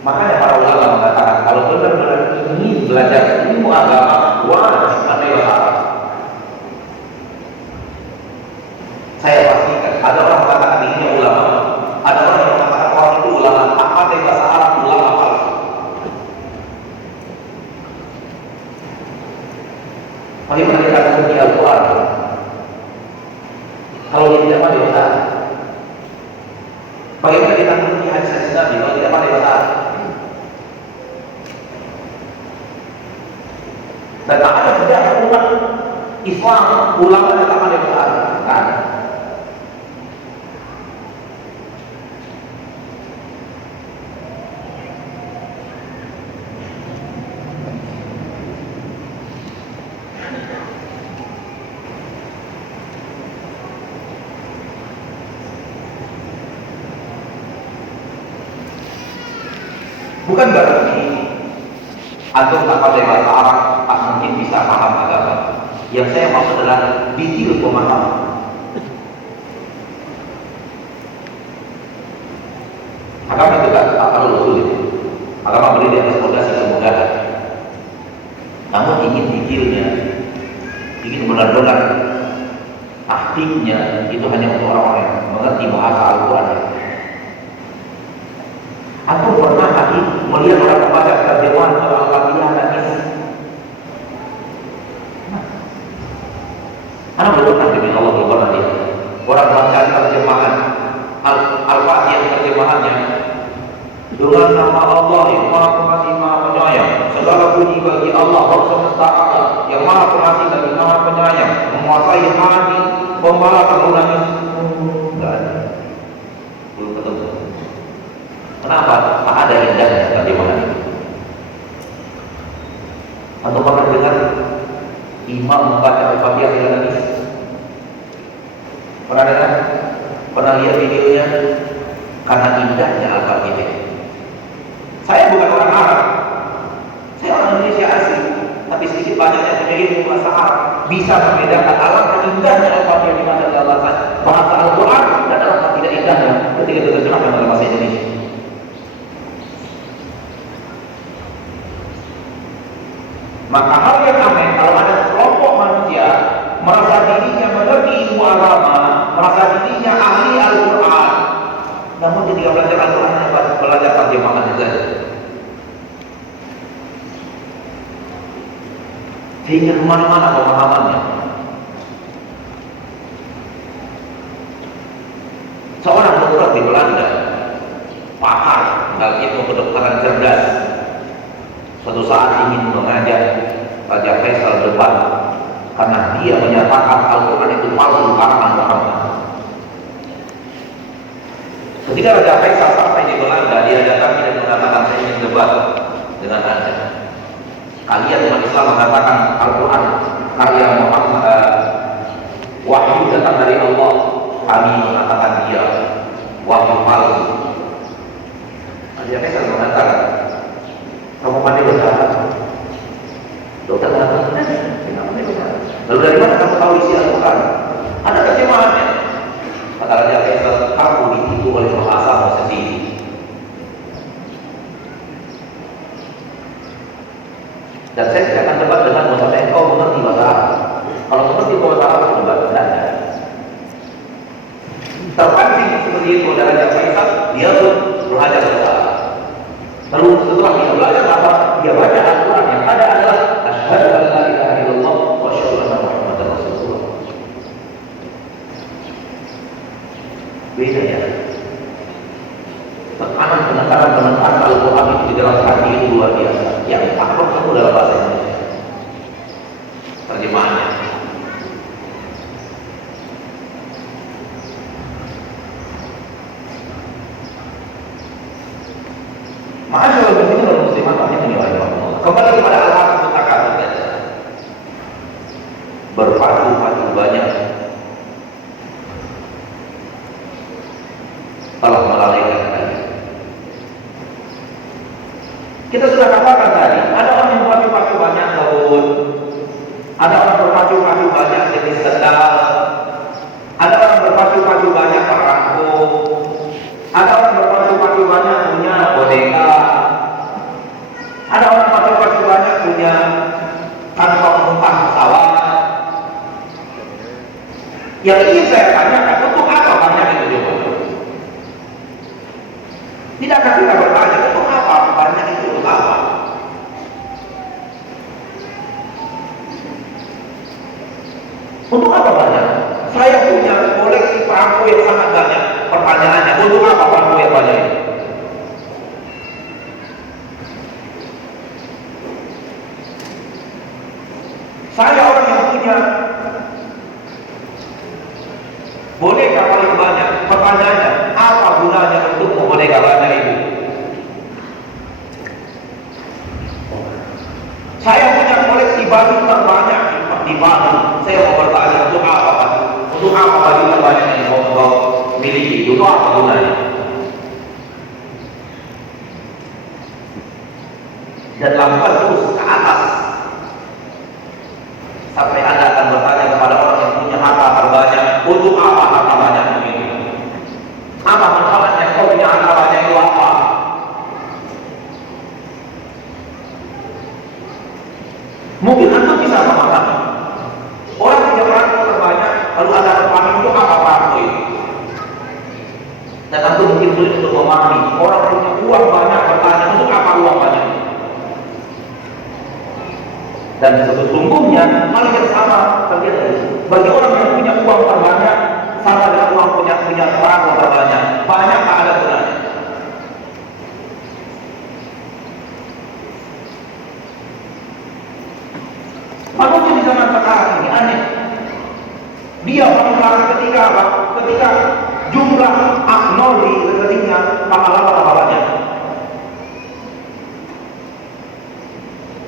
Makanya para ulama mengatakan kalau benar-benar ingin belajar ilmu agama wajib pandai bahasa Arab. Saya pastikan ada orang mengatakan dirinya ulama, ada orang yang mengatakan orang itu ulama, tak pandai bahasa Arab, ulama palsu. Bagaimana kita mengerti Al-Quran kalau dia tidak pandai bahasa Arab? Bagaimana kita mengerti hadis-hadis Nabi kalau tidak pandai bahasa Arab? Dan tak ada sejarah umat Islam ulama yang tak pandai bahasa Arab. Nah, bukan berarti antum tak pandai bahasa Arab tak mungkin bisa paham agama. Yang saya maksud adalah detail pemahaman. Agama itu tak terlalu sulit. Agama beri di atas fondasi kemudahan. Namun ingin detailnya, ingin benar-benar aktifnya itu hanya untuk orang-orang yang mengerti bahasa Al-Quran. Atau pernah lagi melihat orang membaca terjemahan surah Al-Fatihah dan Isa? Anak belum pernah demi Allah belum pernah dia. Orang baca terjemahan Al-Fatihah terjemahannya dengan nama Allah yang Maha Pengasih Maha Penyayang. Segala puji bagi Allah Rabb semesta alam yang Maha Pengasih lagi Maha Penyayang, menguasai hati, pembalas menangis. Enggak ada. Belum ketemu. Kenapa? Tak ada indahnya terjemahan itu. Atau pernah dengar imam membaca Al-Fatihah dengan nangis? Pernah dengar? Pernah lihat videonya? Karena indahnya Al-Fatihah. Saya bukan orang Arab, saya orang Indonesia asli, tapi sedikit banyaknya punya ilmu bahasa Arab, bisa membedakan alangkah indahnya Al-Fatihah di mata bahasa Al-Quran dan alangkah tidak indahnya ketika diterjemahkan dalam bahasa Indonesia. Maka hal yang aneh kalau ada kelompok manusia merasa dirinya mengerti ilmu agama, merasa dirinya ahli Al-Quran, namun ketika belajar Al-Quran hanya belajar terjemahan saja. Sehingga kemana-mana pemahamannya. Seorang dokter di Belanda, pakar dalam ilmu kedokteran cerdas, suatu saat ingin mengajak Raja Faisal debat karena dia menyatakan Al-Quran itu palsu karangan Muhammad. Ketika Raja Faisal sampai di Belanda, dia datang dan mengatakan saya ingin debat dengan Anda. Kalian umat Islam mengatakan Al-Quran karya Muhammad, wahyu datang dari Allah. Kami mengatakan dia wahyu palsu. Raja Faisal mengatakan, kamu pandai bahasa Arab? Dokter mengatakan, tidak pandai bahasa Arab. Lalu dari mana kamu tahu isi Al-Quran? Ada terjemahannya. Kata Raja Faisal, kamu ditipu oleh bahasamu sendiri. Dan saya tidak akan debat dengan sampai engkau mengerti bahasa Arab. Kalau mengerti bahasa Arab, debat tidak ada. Terpancing seperti itu dari Raja Faisal, dia pun belajar bahasa Arab. Lalu setelah dia belajar apa? Dia baca Al-Quran yang ada adalah asyhadu an la ilaha illallah wa asyhadu anna Muhammadar Rasulullah. Beda ya. Penekanan Al-Quran itu di dalam hati itu luar biasa. Yang paham kamu dalam bahasa Indonesia. Terjemahannya. Masyaallah begini kalau muslimat rahimani wa rahimakumullah. Kembali kepada al-haq mutakabbir saja. Berpacu-pacu banyak Kita sudah katakan tadi, ada orang yang berpacu-pacu banyak daun, ada orang berpacu-pacu banyak jenis sendal, ada orang berpacu-pacu banyak perangko, ada orang berpacu-pacu banyak punya boneka, ada orang berpacu-pacu banyak punya tanpa penumpang pesawat. Yang ingin saya tanyakan, untuk apa banyak itu coba? Tidakkah kita bertanya, untuk apa banyak itu, untuk apa? Untuk apa banyak? Saya punya koleksi perangko yang sangat banyak. Pertanyaannya, untuk apa perangko yang banyak itu? Saya orang yang punya boneka paling banyak. Pertanyaannya, apa gunanya untuk boneka banyak itu? Saya punya koleksi baju terbanyak di Bandung. Saya mau bertanya, untuk apa Pak? Untuk apa baju terbanyak yang kau miliki? Untuk apa gunanya? Dan lakukan terus ke atas sampai Anda akan bertanya kepada orang yang punya harta terbanyak, untuk apa harta banyak itu? Apa manfaatnya kau punya harta banyak itu apa? Mungkin Anda bisa memahami. Orang punya perangko terbanyak, lalu Anda terpahami untuk apa perangko itu? Dan Anda mungkin sulit untuk memahami. Orang punya uang banyak, bertanya untuk apa uang banyak? Dan sesungguhnya hal yang sama terjadi bagi orang yang punya uang terbanyak, sama dengan uang punya perangko terbanyak. Banyak tak ada gunanya. Manusia di zaman sekarang ini aneh. Dia mengeluarkan ketika apa? Ketika jumlah nol di rekeningnya lama-lama banyak.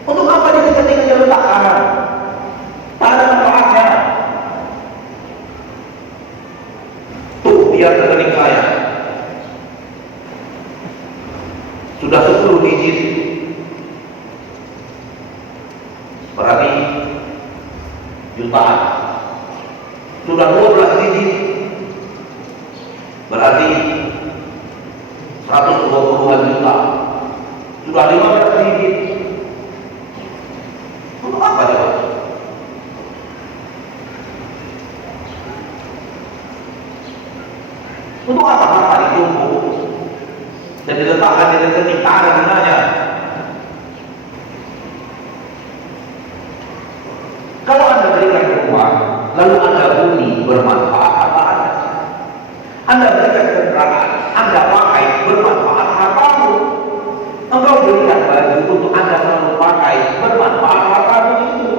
Untuk apa dia rekeningnya letakkan? Tak ada manfaatnya. Tuh biar rekening saya sudah 10 digit. Berarti jutaan. Sudah 12 digit, berarti 120-an juta. Sudah 15 digit, untuk apa coba? Untuk apa harta ditumpuk dan diletakkan di rekening, tak ada gunanya? Kalau Anda berikan uang, lalu Anda beli bermanfaat apa Anda? Anda berikan kendaraan, Anda pakai bermanfaat hartamu. Engkau berikan baju untuk Anda selalu pakai bermanfaat hartamu itu.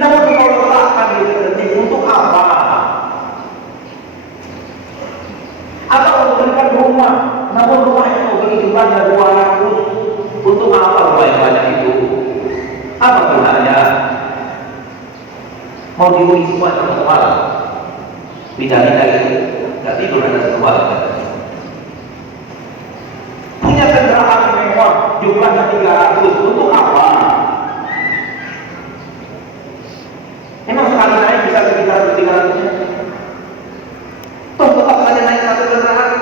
Namun kalau letakkan di rekening untuk apa? Atau untuk berikan rumah, namun rumah yang kau beli jumlahnya 200, untuk apa rumah yang banyak itu? Apa gunanya? Mau dihuni semua satu malam, pindah-pindah itu nggak tidur ada satu malam. Punya kendaraan mewah jumlahnya 300, untuk apa? Emang sekali naik bisa ke 300-300-nya? Toh tetap saja naik satu kendaraan.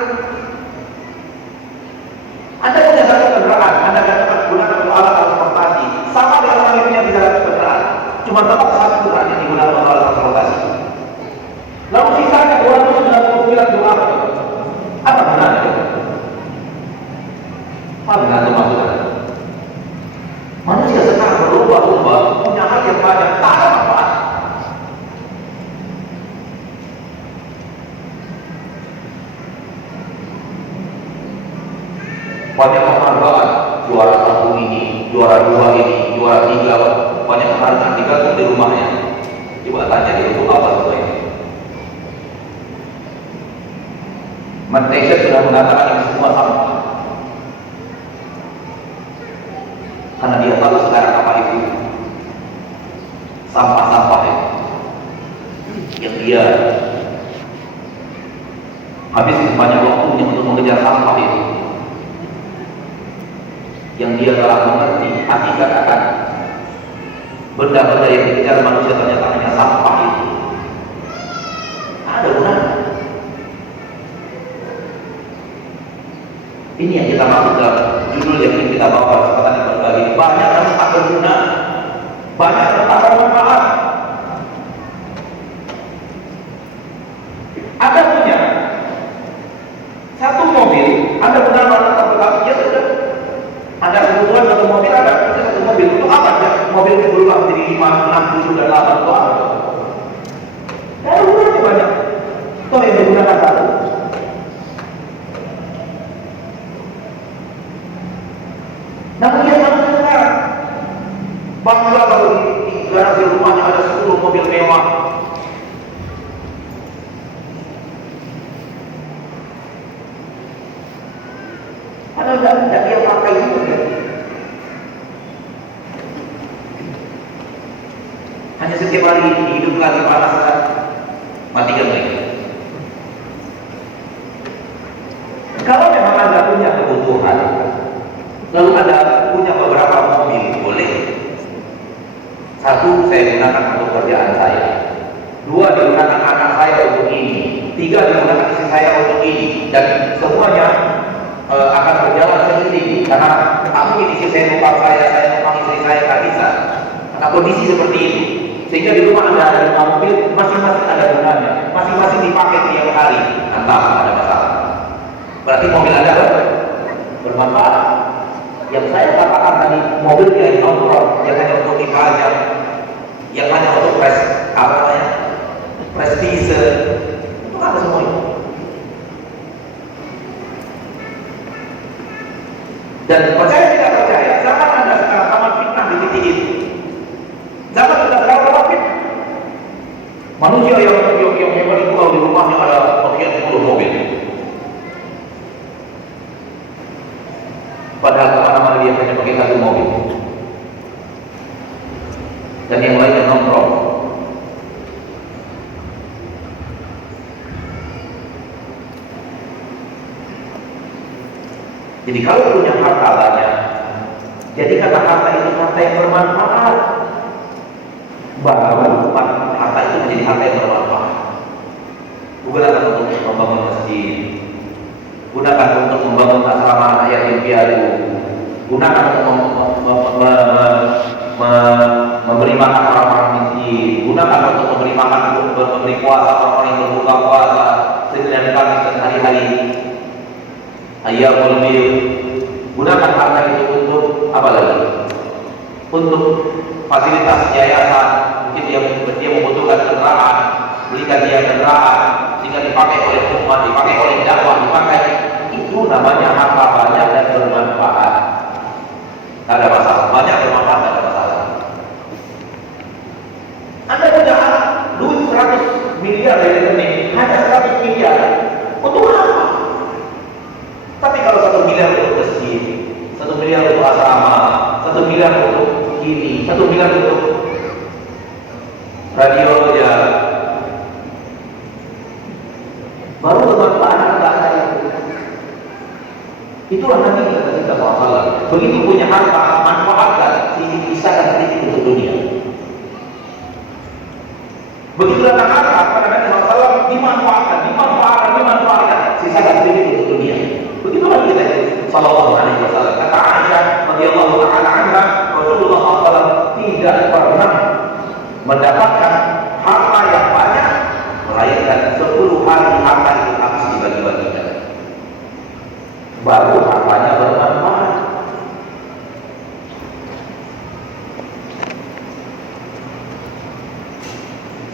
Anda punya satu kendaraan, Anda katakan gunakan untuk alat transportasi, sama dengan orang yang punya 300 kendaraan. Cuma tetap satu kendaraan yang digunakan untuk alat transportasi. Lalu sisanya 299 untuk apa? Apa gunanya? Apa gunanya maksudnya? Manusia sekarang berubah-ubah, punya hal yang banyak, tak ada manfaat. Banyak penghargaan, juara 1 ini, juara 2 ini, juara 3, banyak penghargaan digantung di rumahnya. Coba tanya dia untuk apa semua ini. Malaysia sudah mengatakan ini semua sampah, karena dia tahu sekarang apa itu sampah-sampah yang dia habis banyak waktunya untuk mengejar sampah itu. yang dia telah mengerti hakikat akan benda-benda yang dikejar manusia ternyata hanya sampah itu. Ada gunanya. Ini yang kita maksud dalam judul yang ingin kita bawa pada kesempatan yang berbagi. Banyak yang tak berguna, banyak yang tak bermanfaat. Anda punya satu mobil, Anda benar orang terbelah, ya sudah. Ada kebutuhan satu mobil, ada satu mobil. Untuk apa ya? Mobil itu berubah menjadi 5, 6, 7, dan 8 itu apa? Ya gunanya banyak. Itu yang digunakan satu. Namun dia sama sekarang bangga baru di garasi rumahnya ada 10 mobil mewah. Padahal tidak dia pakai itu ya. Hanya setiap hari dihidupkan dipanaskan, matikan lagi. Kalau memang Anda punya kebutuhan, lalu Anda punya beberapa mobil, boleh. Satu saya gunakan untuk kerjaan saya, 2 digunakan anak saya untuk ini, 3 digunakan istri saya untuk ini, dan semuanya akan berjalan seiring karena aku ini istri saya numpang saya numpang istri saya, tak bisa. Karena kondisi seperti itu, sehingga di rumah Anda ada 5 mobil, masing-masing ada gunanya, masing-masing dipakai tiap hari, tanpa ada masalah. Berarti mobil Anda bermanfaat. Yang saya katakan tadi, mobil yang nongkrong, yang hanya untuk dipajang, yang hanya untuk prestise, itu ada semua itu. Dan percaya tidak percaya, zaman Anda sekarang zaman fitnah di titik itu. Zaman Anda sekarang berapa fitnah? Manusia yang hebat itu kalau di rumahnya ada sekian 10 mobil. Padahal kemana-mana dia hanya pakai 1 mobil. Dan yang lainnya nongkrong. Jadi kalau punya harta banyak, jadikanlah harta itu harta yang bermanfaat. Baru harta itu menjadi harta yang bermanfaat. Gunakan untuk membangun masjid, gunakan untuk membangun asrama anak yatim piatu, gunakan untuk memberi makan orang-orang miskin, gunakan untuk memberi makan, memberi puasa orang-orang yang berbuka puasa Senin dan Kamis dan hari-hari Ayyamul Bid. Gunakan harta itu untuk apa lagi? Untuk fasilitas yayasan. Mungkin dia membutuhkan kendaraan, belikan dia kendaraan sehingga dipakai oleh umat, dipakai oleh dakwah, dipakai. Itu namanya harta banyak dan bermanfaat. Tidak ada masalah, banyak bermanfaat, tidak ada masalah. Anda punya duit 100 miliar dari rekening, hanya 100 miliar, untuk apa? Tapi kalau 1 miliar untuk masjid, 1 miliar untuk asrama, 1 miliar untuk ini, 1 miliar untuk radio ya, baru bermanfaat harta itu. Itulah Nabi kita SAW. Begitu punya harta, manfaatkan, sisakan sedikit untuk dunia. Begitu datang harta, pada Nabi SAW dimanfaatkan, sisakan sedikit untuk dunia. Begitulah kita Sallallahu Alaihi Wasallam. Kata Aisyah radhiyallahu taala anha, Rasulullah SAW tidak pernah mendapatkan harta yang banyak melainkan 10 hari harta itu habis dibagi-bagikan. Baru hartanya bermanfaat.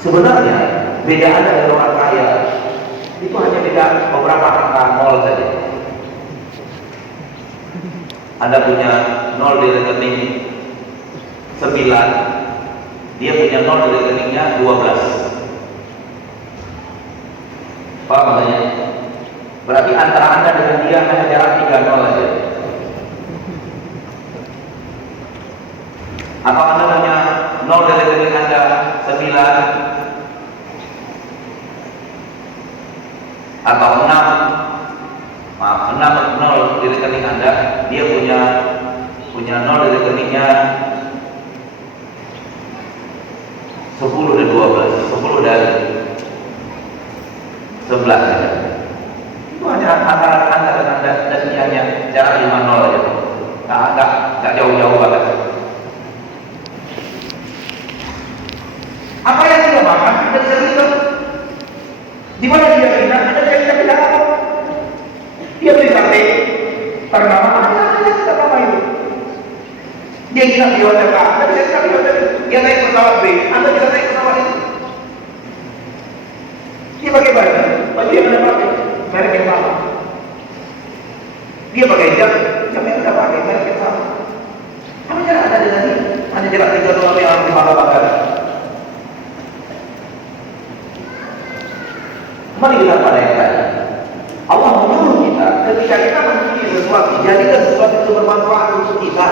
Sebenarnya beda Anda dengan orang kaya itu hanya beda beberapa angka nol saja. Anda punya 0 di rekening 9, dia punya 0 di rekeningnya 12. Paham maksudnya? Berarti antara Anda dengan dia hanya jarak 3 nol saja. Atau Anda punya 0 di rekening Anda 9, atau 6 di rekening Anda, dia punya punya nol di rekeningnya 10 dan 12, 10 dan 11 ya. Itu hanya antara Anda dan dia hanya jarak 5 nol aja. Nggak jauh-jauh banget. Apa yang dia makan? Anda bisa lihat. Di mana dia pindah? Anda bisa lihat apa? Dia beli sate. Ternama Anda tidak apa itu. Dia nginap di hotel A, Anda bisa nginap di hotel. Dia naik pesawat B, Anda bisa naik pesawat itu. Dia pakai baju yang Anda pakai, merek yang sama. Dia pakai jam yang Anda pakai, merek yang sama. Apa jarak Anda dengan dia? Hanya jarak 3 km yang harus dibakar-bakar. Kembali kita pada yang tadi. Allah menyuruh kita ketika kita memiliki sesuatu, jadikan sesuatu itu bermanfaat untuk kita.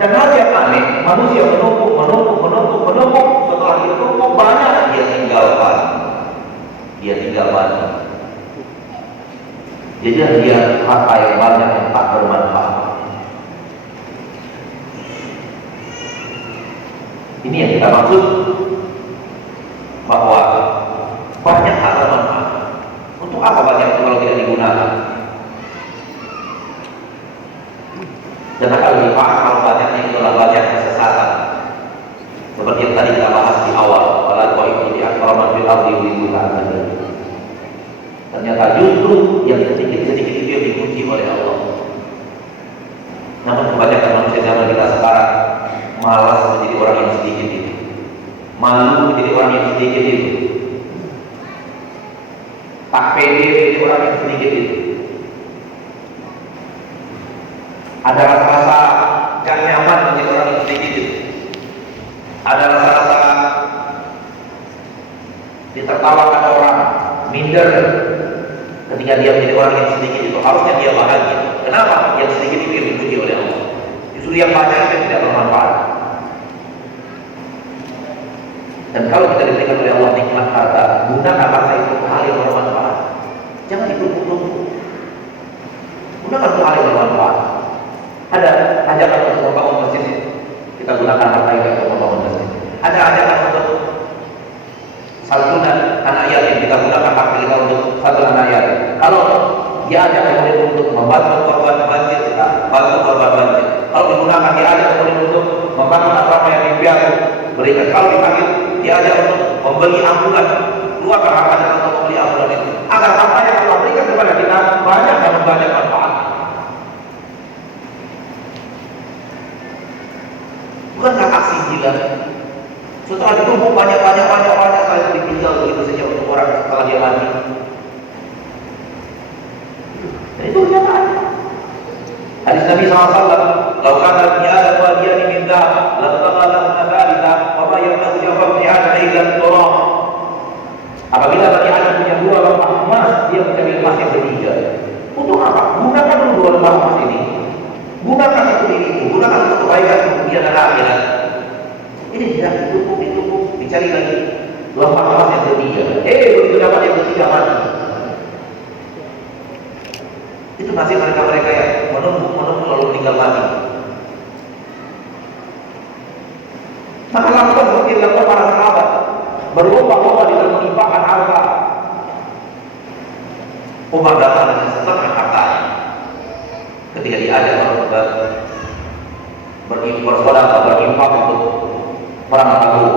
Dan hal yang aneh, manusia menumpuk, setelah dia tumpuk banyak, dia tinggalkan. Jadi dia harta yang banyak yang tak bermanfaat. Ini yang kita maksud bahwa banyak harta manfaat. Untuk apa banyak itu kalau tidak digunakan? Dan akan lebih paham kalau banyaknya itu adalah banyak kesesatan. Seperti yang tadi kita bahas di awal, kalau kau itu di akraman bil ardi wibuhan. Ternyata justru yang sedikit-sedikit itu yang dipuji oleh Allah. Namun kebanyakan manusia zaman kita sekarang malas menjadi orang yang sedikit itu, malu menjadi orang yang sedikit itu, tak pede menjadi orang yang sedikit itu. Ada rasa-rasa gak nyaman menjadi orang yang sedikit itu. Ada rasa-rasa ditertawakan orang, minder ketika dia menjadi orang yang sedikit itu. Harusnya dia bahagia. Kenapa? Yang sedikit itu yang dipuji oleh Allah. Justru yang banyak itu tidak bermanfaat. Dan kalau kita diberikan oleh Allah nikmat harta, gunakan harta itu untuk hal yang bermanfaat. Jangan ditumpuk-tumpuk. Gunakan untuk hal yang bermanfaat. Ada ajakan untuk membangun masjid, kita gunakan harta itu untuk membangun masjid. Ada ajakan untuk santunan anak yatim, kita gunakan harta kita untuk santunan anak yatim. Kalau diajak kemudian untuk membantu korban banjir, kita bantu korban banjir. Kalau digunakan diajak kemudian untuk membantu asrama yang dipiatu, berikan. Kalau dipanggil diajak untuk membeli ambulan, keluarkan harta untuk membeli ambulan itu. Agar harta yang Allah berikan kepada kita banyak dan banyak manfaat. Bukankah aksi gila? Setelah ditumpuk banyak saya ditinggal begitu saja untuk orang setelah dia mati. Dan itu kenyataan. Hadis Nabi SAW, "Lau kana ibni Adam wadiyan min dhahab, labtagha lahu dzalika, wa ma yamna'u jawab ibni Adam illa turab." Apabila bagi Adam punya 2 lembar emas, dia mencari emas yang ketiga. Untuk apa? Gunakan dulu 2 lembar emas ini. Gunakan untuk dirimu, gunakan untuk kebaikan dunia dan akhirat. Ini tidak ditumpuk, dicari lagi lembar emas yang ketiga. Begitu dapat yang ketiga mati. Itu nasib mereka yang menumpuk lalu meninggal mati. Maka lakukan seperti yang dilakukan para sahabat, berlomba-lomba di dalam menimpakan harta. Umar datang dengan setengah hartanya. Ketika diajak untuk berinfak untuk perang Tabuk,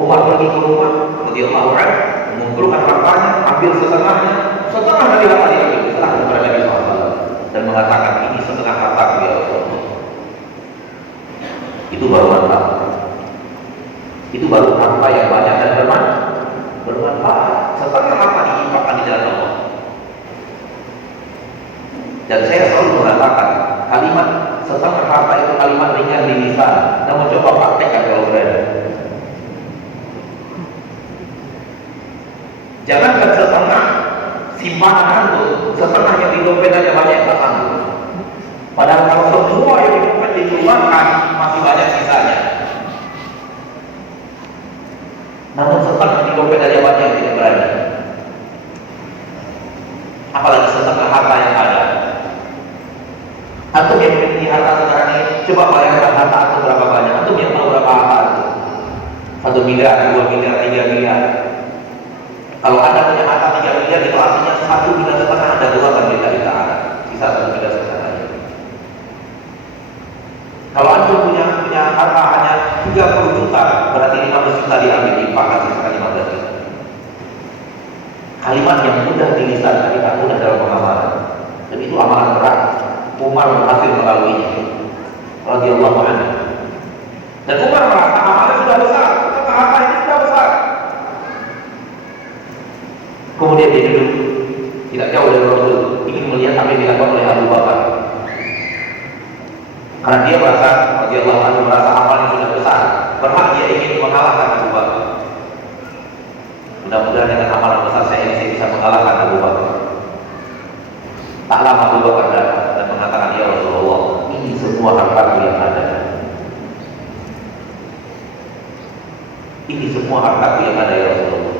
Umar pergi ke rumah, radhiyallahu anhu, mengumpulkan hartanya, ambil setengah dari harta diambil, serah kepada Nabi SAW dan mengatakan, ini setengah hartaku ya Rasulullah. Itu baru harta. Itu baru harta yang banyak dan bermanfaat. Setengah harta diinfakkan di jalan Allah. Dan saya selalu mengatakan kalimat setengah harta itu kalimat ringan di lisan, namun coba praktekkan kalau berada. Jangankan setengah simpanan itu, setengah yang di dompet aja banyak yang tak sanggup. Padahal kalau semua yang di dompet dikeluarkan masih banyak sisanya. Namun setengah di dompet aja banyak yang tidak berani. Apalagi setengah harta yang ada. Atau yang 1 miliar, 2 miliar, 3 miliar. Kalau Anda punya harta 3 miliar, itu artinya 1,5 miliar Anda keluarkan lillahi ta'ala, sisa 1,5 miliar aja. Kalau Anda punya harta hanya 30 juta, berarti 15 juta diambil, dipangkas sisa 15 juta. Kalimat yang mudah di lisan, tapi tak mudah dalam pengamalan. Dan itu amalan berat. Umar berhasil melaluinya. Radhiyallahu anhu. Dan Umar merasa amalnya sudah besar, harta ini sudah besar. Kemudian dia duduk tidak jauh dari Rasul, ingin melihat apa yang dilakukan oleh Abu Bakar. Karena dia merasa, radhiyallahu anhu, merasa amalnya sudah besar, berhak dia ingin mengalahkan Abu Bakar. Mudah-mudahan dengan amalan besar saya bisa mengalahkan Abu Bakar. Tak lama Abu Bakar datang dan mengatakan, ya Rasulullah, ini semua harta yang ada. Ini semua harta yang ada, ya Rasulullah.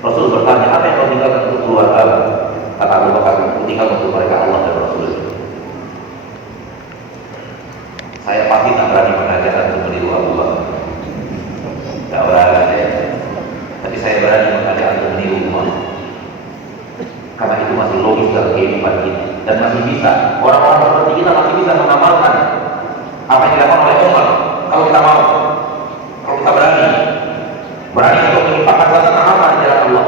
Rasul bertanya, apa yang kau tinggalkan untuk keluarga? Kata Abu Bakar, aku tinggal untuk mereka Allah dan Rasul. Saya pasti tak berani mengajarkan untuk meniru Abu Bakar. Tak berani saya. Tapi saya berani mengajarkan untuk meniru Umar. Karena itu masih logis dalam kehidupan kita. Dan masih bisa, orang-orang seperti kita masih bisa mengamalkan apa yang dilakukan oleh Umar. Kalau kita mau, kalau kita berani untuk menyimpahkan satu harta di jalan Allah.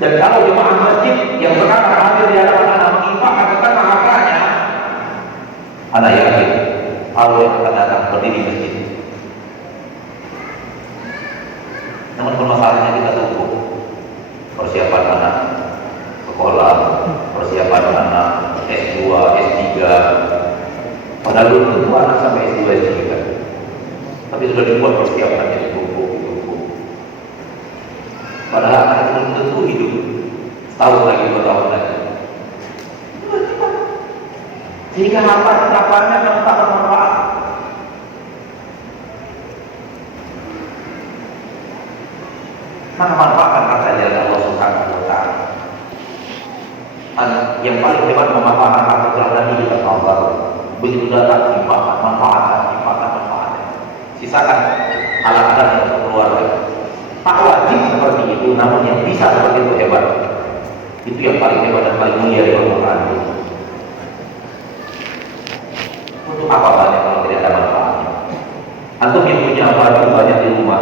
Dan kalau jemaah masjid yang sekarang hadir di hadapan anak menyimpahkan tentang hartanya, anak yakin Allah yang akan datang berdiri di masjid. Namun permasalahannya kita tunggu persiapan anak sekolah, persiapan anak S2, S3. Padahal belum tentu anak sampai S2, S3. Tapi sudah dibuat persiapannya di buku. Padahal anak itu belum tentu hidup setahun lagi, 2 tahun lagi. Sehingga harta kedatangannya yang tak bermanfaat. Maka manfaatkan harta jalan Allah Subhanahu wa ta'ala. Yang paling hebat memanfaatkan harta jalan Nabi kita Allah. Begitu datang manfaatkan. Sisakan alat-alat untuk keluarga. Tak wajib seperti itu, namun yang bisa seperti itu hebat. Itu yang paling hebat dan paling mulia di Al-Quran. Untuk apa banyak kalau tidak ada manfaatnya? Antum yang punya baju banyak di rumah,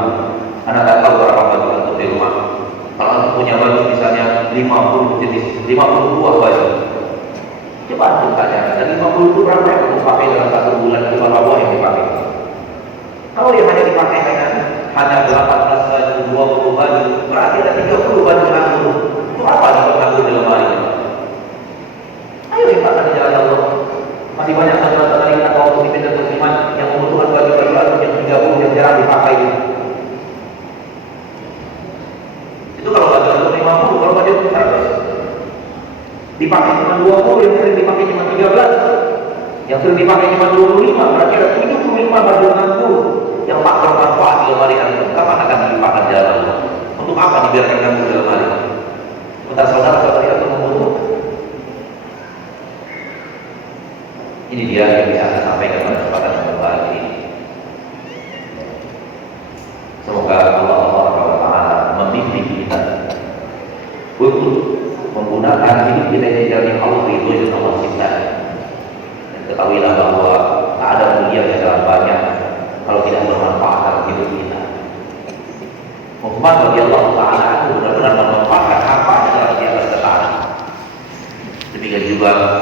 Anda tak tahu berapa baju antum di rumah. Kalau antum punya baju misalnya 50 jenis, 50 buah baju, coba antum tanya, ada 50 itu berapa yang antum pakai dalam 1 bulan? Berapa buah yang dipakai? Kalau yang hanya dipakai hanya 18 baju, 20 baju, berarti ada 30 baju nganggur. Itu apa yang nganggur di lemari? Ayo infakkan di jalan Allah. Masih banyak saudara-saudara kita kaum muslimin dan muslimat yang membutuhkan baju-baju antum yang 30 yang jarang dipakai itu. Itu kalau baju antum 50, kalau baju 100 dipakai cuma 20, yang sering dipakai cuma 13, yang sering dipakai cuma 25, berarti ada 75 baju nganggur yang tak bermanfaat di lemari antum. Kapan akan dilimpahkan jalan Allah? Untuk apa dibiarkan nganggur di lemari? Sebentar saudara-saudari antum membutuhkan. Ini dia yang bisa saya sampaikan pada kesempatan yang baik ini. Semoga Allah Taala membimbing kita untuk menggunakan hidup kita di jalan Allah ridho dan Allah cinta. Dan ketahuilah bahwa tak ada mulia di dalam banyak kalau tidak bermanfaat dalam hidup kita. Utsman radhiyallahu taala itu benar-benar memanfaatkan hartanya dalam di atas ketaatan. Demikian juga